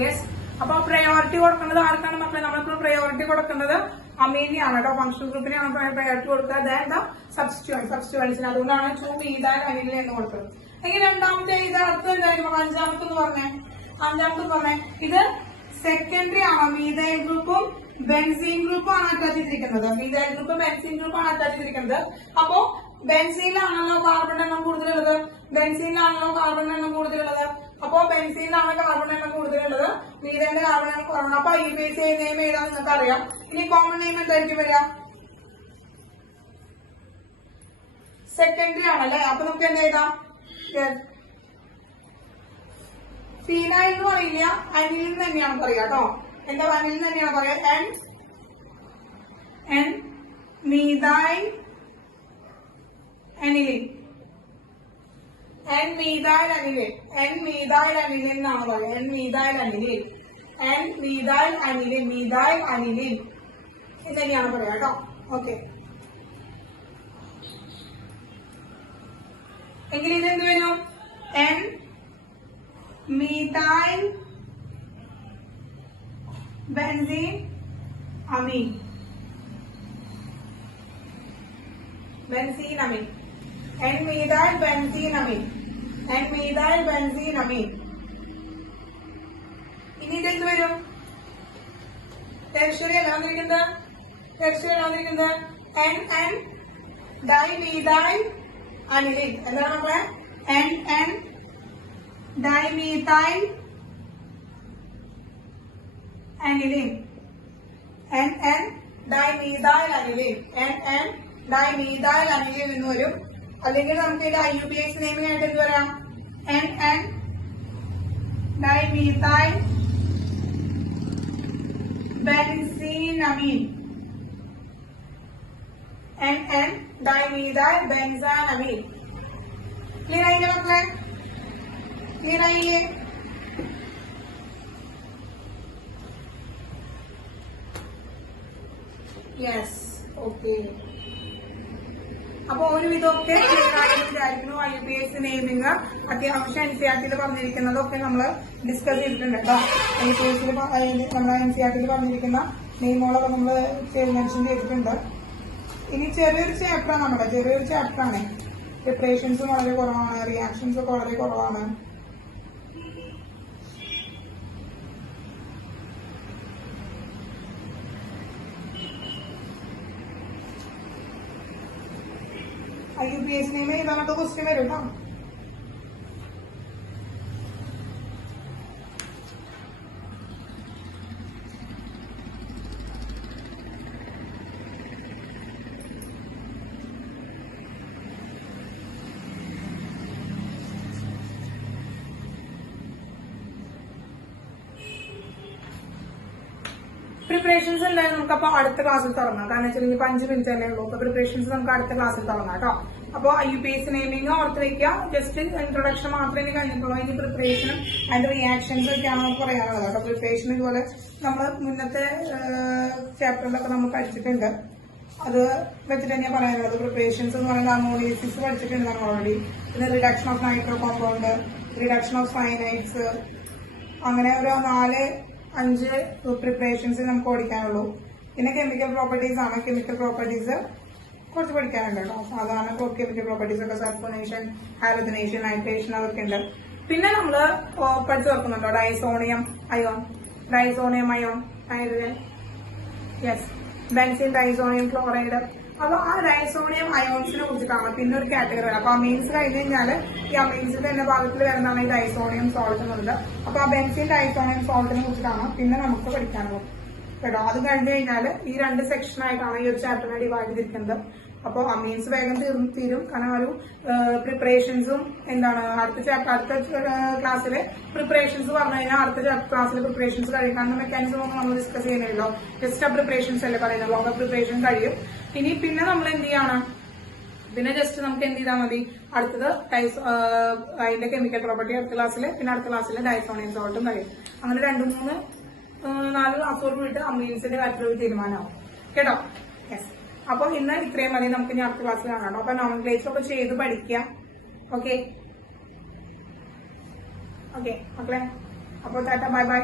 യെസ്, അപ്പൊ പ്രയോറിറ്റി കൊടുക്കുന്നത് ആർക്കാണ് മക്കളെ? നമ്മളിപ്പോൾ പ്രയോറിറ്റി കൊടുക്കുന്നത് അമീനിയാണ് കേട്ടോ. ഫങ്ഷണൽ ഗ്രൂപ്പിനെയാണ് പ്രയോറിറ്റി കൊടുക്കുക. അതായത് സബ്സ്റ്റിറ്റ്യൂവൻസിന്. അതുകൊണ്ടാണ് 2 മീഥൈൽ അനിലിൻ എന്ന് കൊടുത്തത്. എങ്കിൽ രണ്ടാമത്തെ ഇത് അർത്ഥം എന്തായിരിക്കും? അഞ്ചാമത്തെ പറഞ്ഞേ. ഇത് സെക്കൻഡറി ആണ്. മീഥൈൽ ഗ്രൂപ്പും ബെൻസീൻ ഗ്രൂപ്പും ആണ് അറ്റാച്ച് ചെയ്തിരിക്കുന്നത്. മീഥൈൽ ഗ്രൂപ്പ് ബെൻസീൻ ഗ്രൂപ്പാണ് അറ്റാച്ച് ചെയ്തിരിക്കുന്നത്. അപ്പോ ബെൻസീനിലാണല്ലോ കാർബൺ എണ്ണം കൂടുതലുള്ളത്. അപ്പോ ബെൻസീനിലാണ് കാർബൺ എണ്ണം കൂടുതലുള്ളത്, മീഥൈലിന്റെ കാർബൺ എണ്ണം കുറവാണ്. അപ്പൊ IUPAC നെയിം എഴുതാൻ നിങ്ങൾക്ക് അറിയാം. ഇനി കോമൺ നെയിം എന്തായിരിക്കും വരിക? സെക്കൻഡറി ആണല്ലേ. അപ്പൊ നമുക്ക് എന്താ എഴുതാം? ഫീനൈൽ എന്ന് പറയില്ല, അനിലിൻ തന്നെയാണ് പറയാ കേട്ടോ. എന്താ അനിലിൻ തന്നെയാണ് പറയാ. N methyl aniline, N-methyl anilin എന്നാണ് പറയുക. N-methyl anilin ഇതന്നെയാണ് പറയാ കേട്ടോ. ഓക്കെ, എങ്കിൽ ഇതെന്ത് വരും? N-methyl benzene amine. N-methyl benzene amine. ഇനി ഇതെന്ത് വരും? ടെർഷ്യറി അല്ല വന്നിരിക്കുന്നത്. N dimethyl anilin. എന്താണ് മക്കളെ? N dimethyl anilin. dimethyl anilin എന്ന് വരും. അല്ലെങ്കിൽ നമുക്ക് ഇതിന്റെ IUPAC നെയിമിംഗ് ആയിട്ട് എന്ത് പറയാം? dimethyl benzenamine. dimethyl benzenamine. Clear ആയില്ലേ മക്കളെ? ക്ലിയർ ആയില്ലേ? Yes, okay. അപ്പൊ ഒരുവിധമൊക്കെ വിചാരിക്കുന്നു. IUPAC നെയിമിംഗ് അത്യാവശ്യം NCERT പറഞ്ഞിരിക്കുന്നതൊക്കെ നമ്മൾ ഡിസ്കസ് ചെയ്തിട്ടുണ്ട് കേട്ടോ. നമ്മുടെ NCERT പറഞ്ഞിരിക്കുന്ന നെയിമുകളൊക്കെ നമ്മൾ മെൻഷൻ ചെയ്തിട്ടുണ്ട്. ഇനി ചെറിയൊരു ചാപ്റ്ററാണ്. പ്രിപ്പറേഷൻസും വളരെ കുറവാണ്, റിയാക്ഷൻസ് ഒക്കെ വളരെ കുറവാണ്. IUPAC നെയിം എഴുതാനൊക്കെ ക്വസ്റ്റ്യൻ വരും കേട്ടോ. പ്രിപ്പറേഷൻസ് എന്തായാലും നമുക്ക് അപ്പൊ അടുത്ത ക്ലാസ്സിൽ തുടങ്ങാം. കാരണം വെച്ചാൽ ഇനി 5 മിനിറ്റ് തന്നെ ഉള്ളൂ. അപ്പൊ പ്രിപ്പറേഷൻസ് നമുക്ക് അടുത്ത ക്ലാസ്സിൽ തുടങ്ങാം കേട്ടോ. അപ്പൊ IUPAC നെയിമിംഗ് ഓർത്ത് വയ്ക്കുക. ജസ്റ്റ് ഇൻട്രൊഡക്ഷൻ മാത്രമേ കഴിഞ്ഞിട്ടുള്ളൂ. ഇനി പ്രിപ്പറേഷനും അതിന്റെ റിയാക്ഷൻസ് ഒക്കെയാണ് നമുക്ക് പറയാനുള്ളത് കേട്ടോ. പ്രിപ്പറേഷൻ ഇതുപോലെ നമ്മൾ മുന്നത്തെ ചാപ്റ്ററിലൊക്കെ നമ്മൾ പഠിച്ചിട്ടുണ്ട്. അത് വെച്ചിട്ട് തന്നെയാണ് പറയാനുള്ളത്. പ്രിപ്പറേഷൻസ് എന്ന് പറയുന്നത് അമോണിയസിസ് പഠിച്ചിട്ടുണ്ട് നമ്മൾ ഓൾറെഡി. പിന്നെ reduction of nitro compound, reduction of സയനൈഡ്സ്, അങ്ങനെ ഒരു 4-5 പ്രിപ്പറേഷൻസ് നമുക്ക് പഠിക്കാനുള്ളൂ. പിന്നെ കെമിക്കൽ പ്രോപ്പർട്ടീസ് ആണ്. കെമിക്കൽ പ്രോപ്പർട്ടീസ് കുറച്ച് പഠിക്കാനുണ്ട് കേട്ടോ. സാധാരണ കെമിക്കൽ പ്രോപ്പർട്ടീസ് ഒക്കെ സൾഫോനേഷൻ, ഹാലജനേഷൻ, നൈട്രേഷൻ അതൊക്കെ ഉണ്ട്. പിന്നെ നമ്മള് പഠിച്ചു നോക്കുന്നുണ്ടോ diazonium ion, hydrogen, yes, benzene diazonium chloride. അപ്പൊ ആ ഡൈസോണിയം അയോൺസിനെ കുറിച്ചിട്ടാണ് പിന്നെ ഒരു കാറ്റഗറി. അപ്പൊ അമീൻസ് കഴിഞ്ഞ് കഴിഞ്ഞാൽ ഈ അമീൻസിന്റെ തന്നെ ഭാഗത്തിൽ വരുന്നതാണ് ഈ ഡൈസോണിയം സോൾട്ട് എന്നുള്ളത്. അപ്പൊ ആ ബെൻസിൻ ഡൈസോണിയം സോൾട്ടിനെ കുറിച്ചിട്ടാണ് പിന്നെ നമുക്ക് പഠിക്കാനുള്ളത് കേട്ടോ. അത് കഴിഞ്ഞ് കഴിഞ്ഞാൽ ഈ 2 സെക്ഷനായിട്ടാണ് ഈ ഒരു ചാപ്റ്ററിനെ ഡിവൈഡ് ചെയ്തിരിക്കുന്നത്. അപ്പോൾ അമീൻസ് വേഗം തീരും. കാരണം ഒരു പ്രിപ്പറേഷൻസും എന്താണ് അടുത്ത ക്ലാസ്സിലെ പ്രിപ്പറേഷൻസ് പറഞ്ഞു കഴിഞ്ഞാൽ അടുത്ത ക്ലാസ്സിലെ പ്രിപ്പറേഷൻസ് കഴിയും. കാരണം മെക്കാനിസം ഒന്നും നമ്മൾ ഡിസ്കസ് ചെയ്യുന്നില്ലല്ലോ. ജസ്റ്റ് ആ പ്രിപ്പറേഷൻസ് അല്ലേ പറയുന്നത്. ലോങ് പ്രിപ്പറേഷൻ കഴിയും. പിന്നെ നമ്മൾ എന്ത് ചെയ്യാണ്, പിന്നെ ജസ്റ്റ് നമുക്ക് എന്ത് ചെയ്താൽ മതി, അടുത്തത് അതിന്റെ കെമിക്കൽ പ്രോപ്പർട്ടി അടുത്ത ക്ലാസ്സിൽ, പിന്നെ അടുത്ത ക്ലാസ്സിൽ ഡൈസോണിയം സോൾട്ടും കഴിയും. അങ്ങനെ 2-3-4 ക്ലാസ്സോട് പോയിട്ട് അമീൻസിന്റെ കാര്യത്തിൽ ഒരു തീരുമാനമാവും കേട്ടോ. യെസ്. അപ്പൊ ഇന്ന് ഇത്രയും മതി. നമുക്ക് ഇനി അടുത്ത ക്ലാസ്സിൽ കാണാം. അപ്പൊ നോമൻക്ലേച്ചർ ഒക്കെ ചെയ്ത് പഠിക്കുക. ഓക്കെ മക്കളെ. അപ്പൊ ടാറ്റ, ബൈ ബൈ.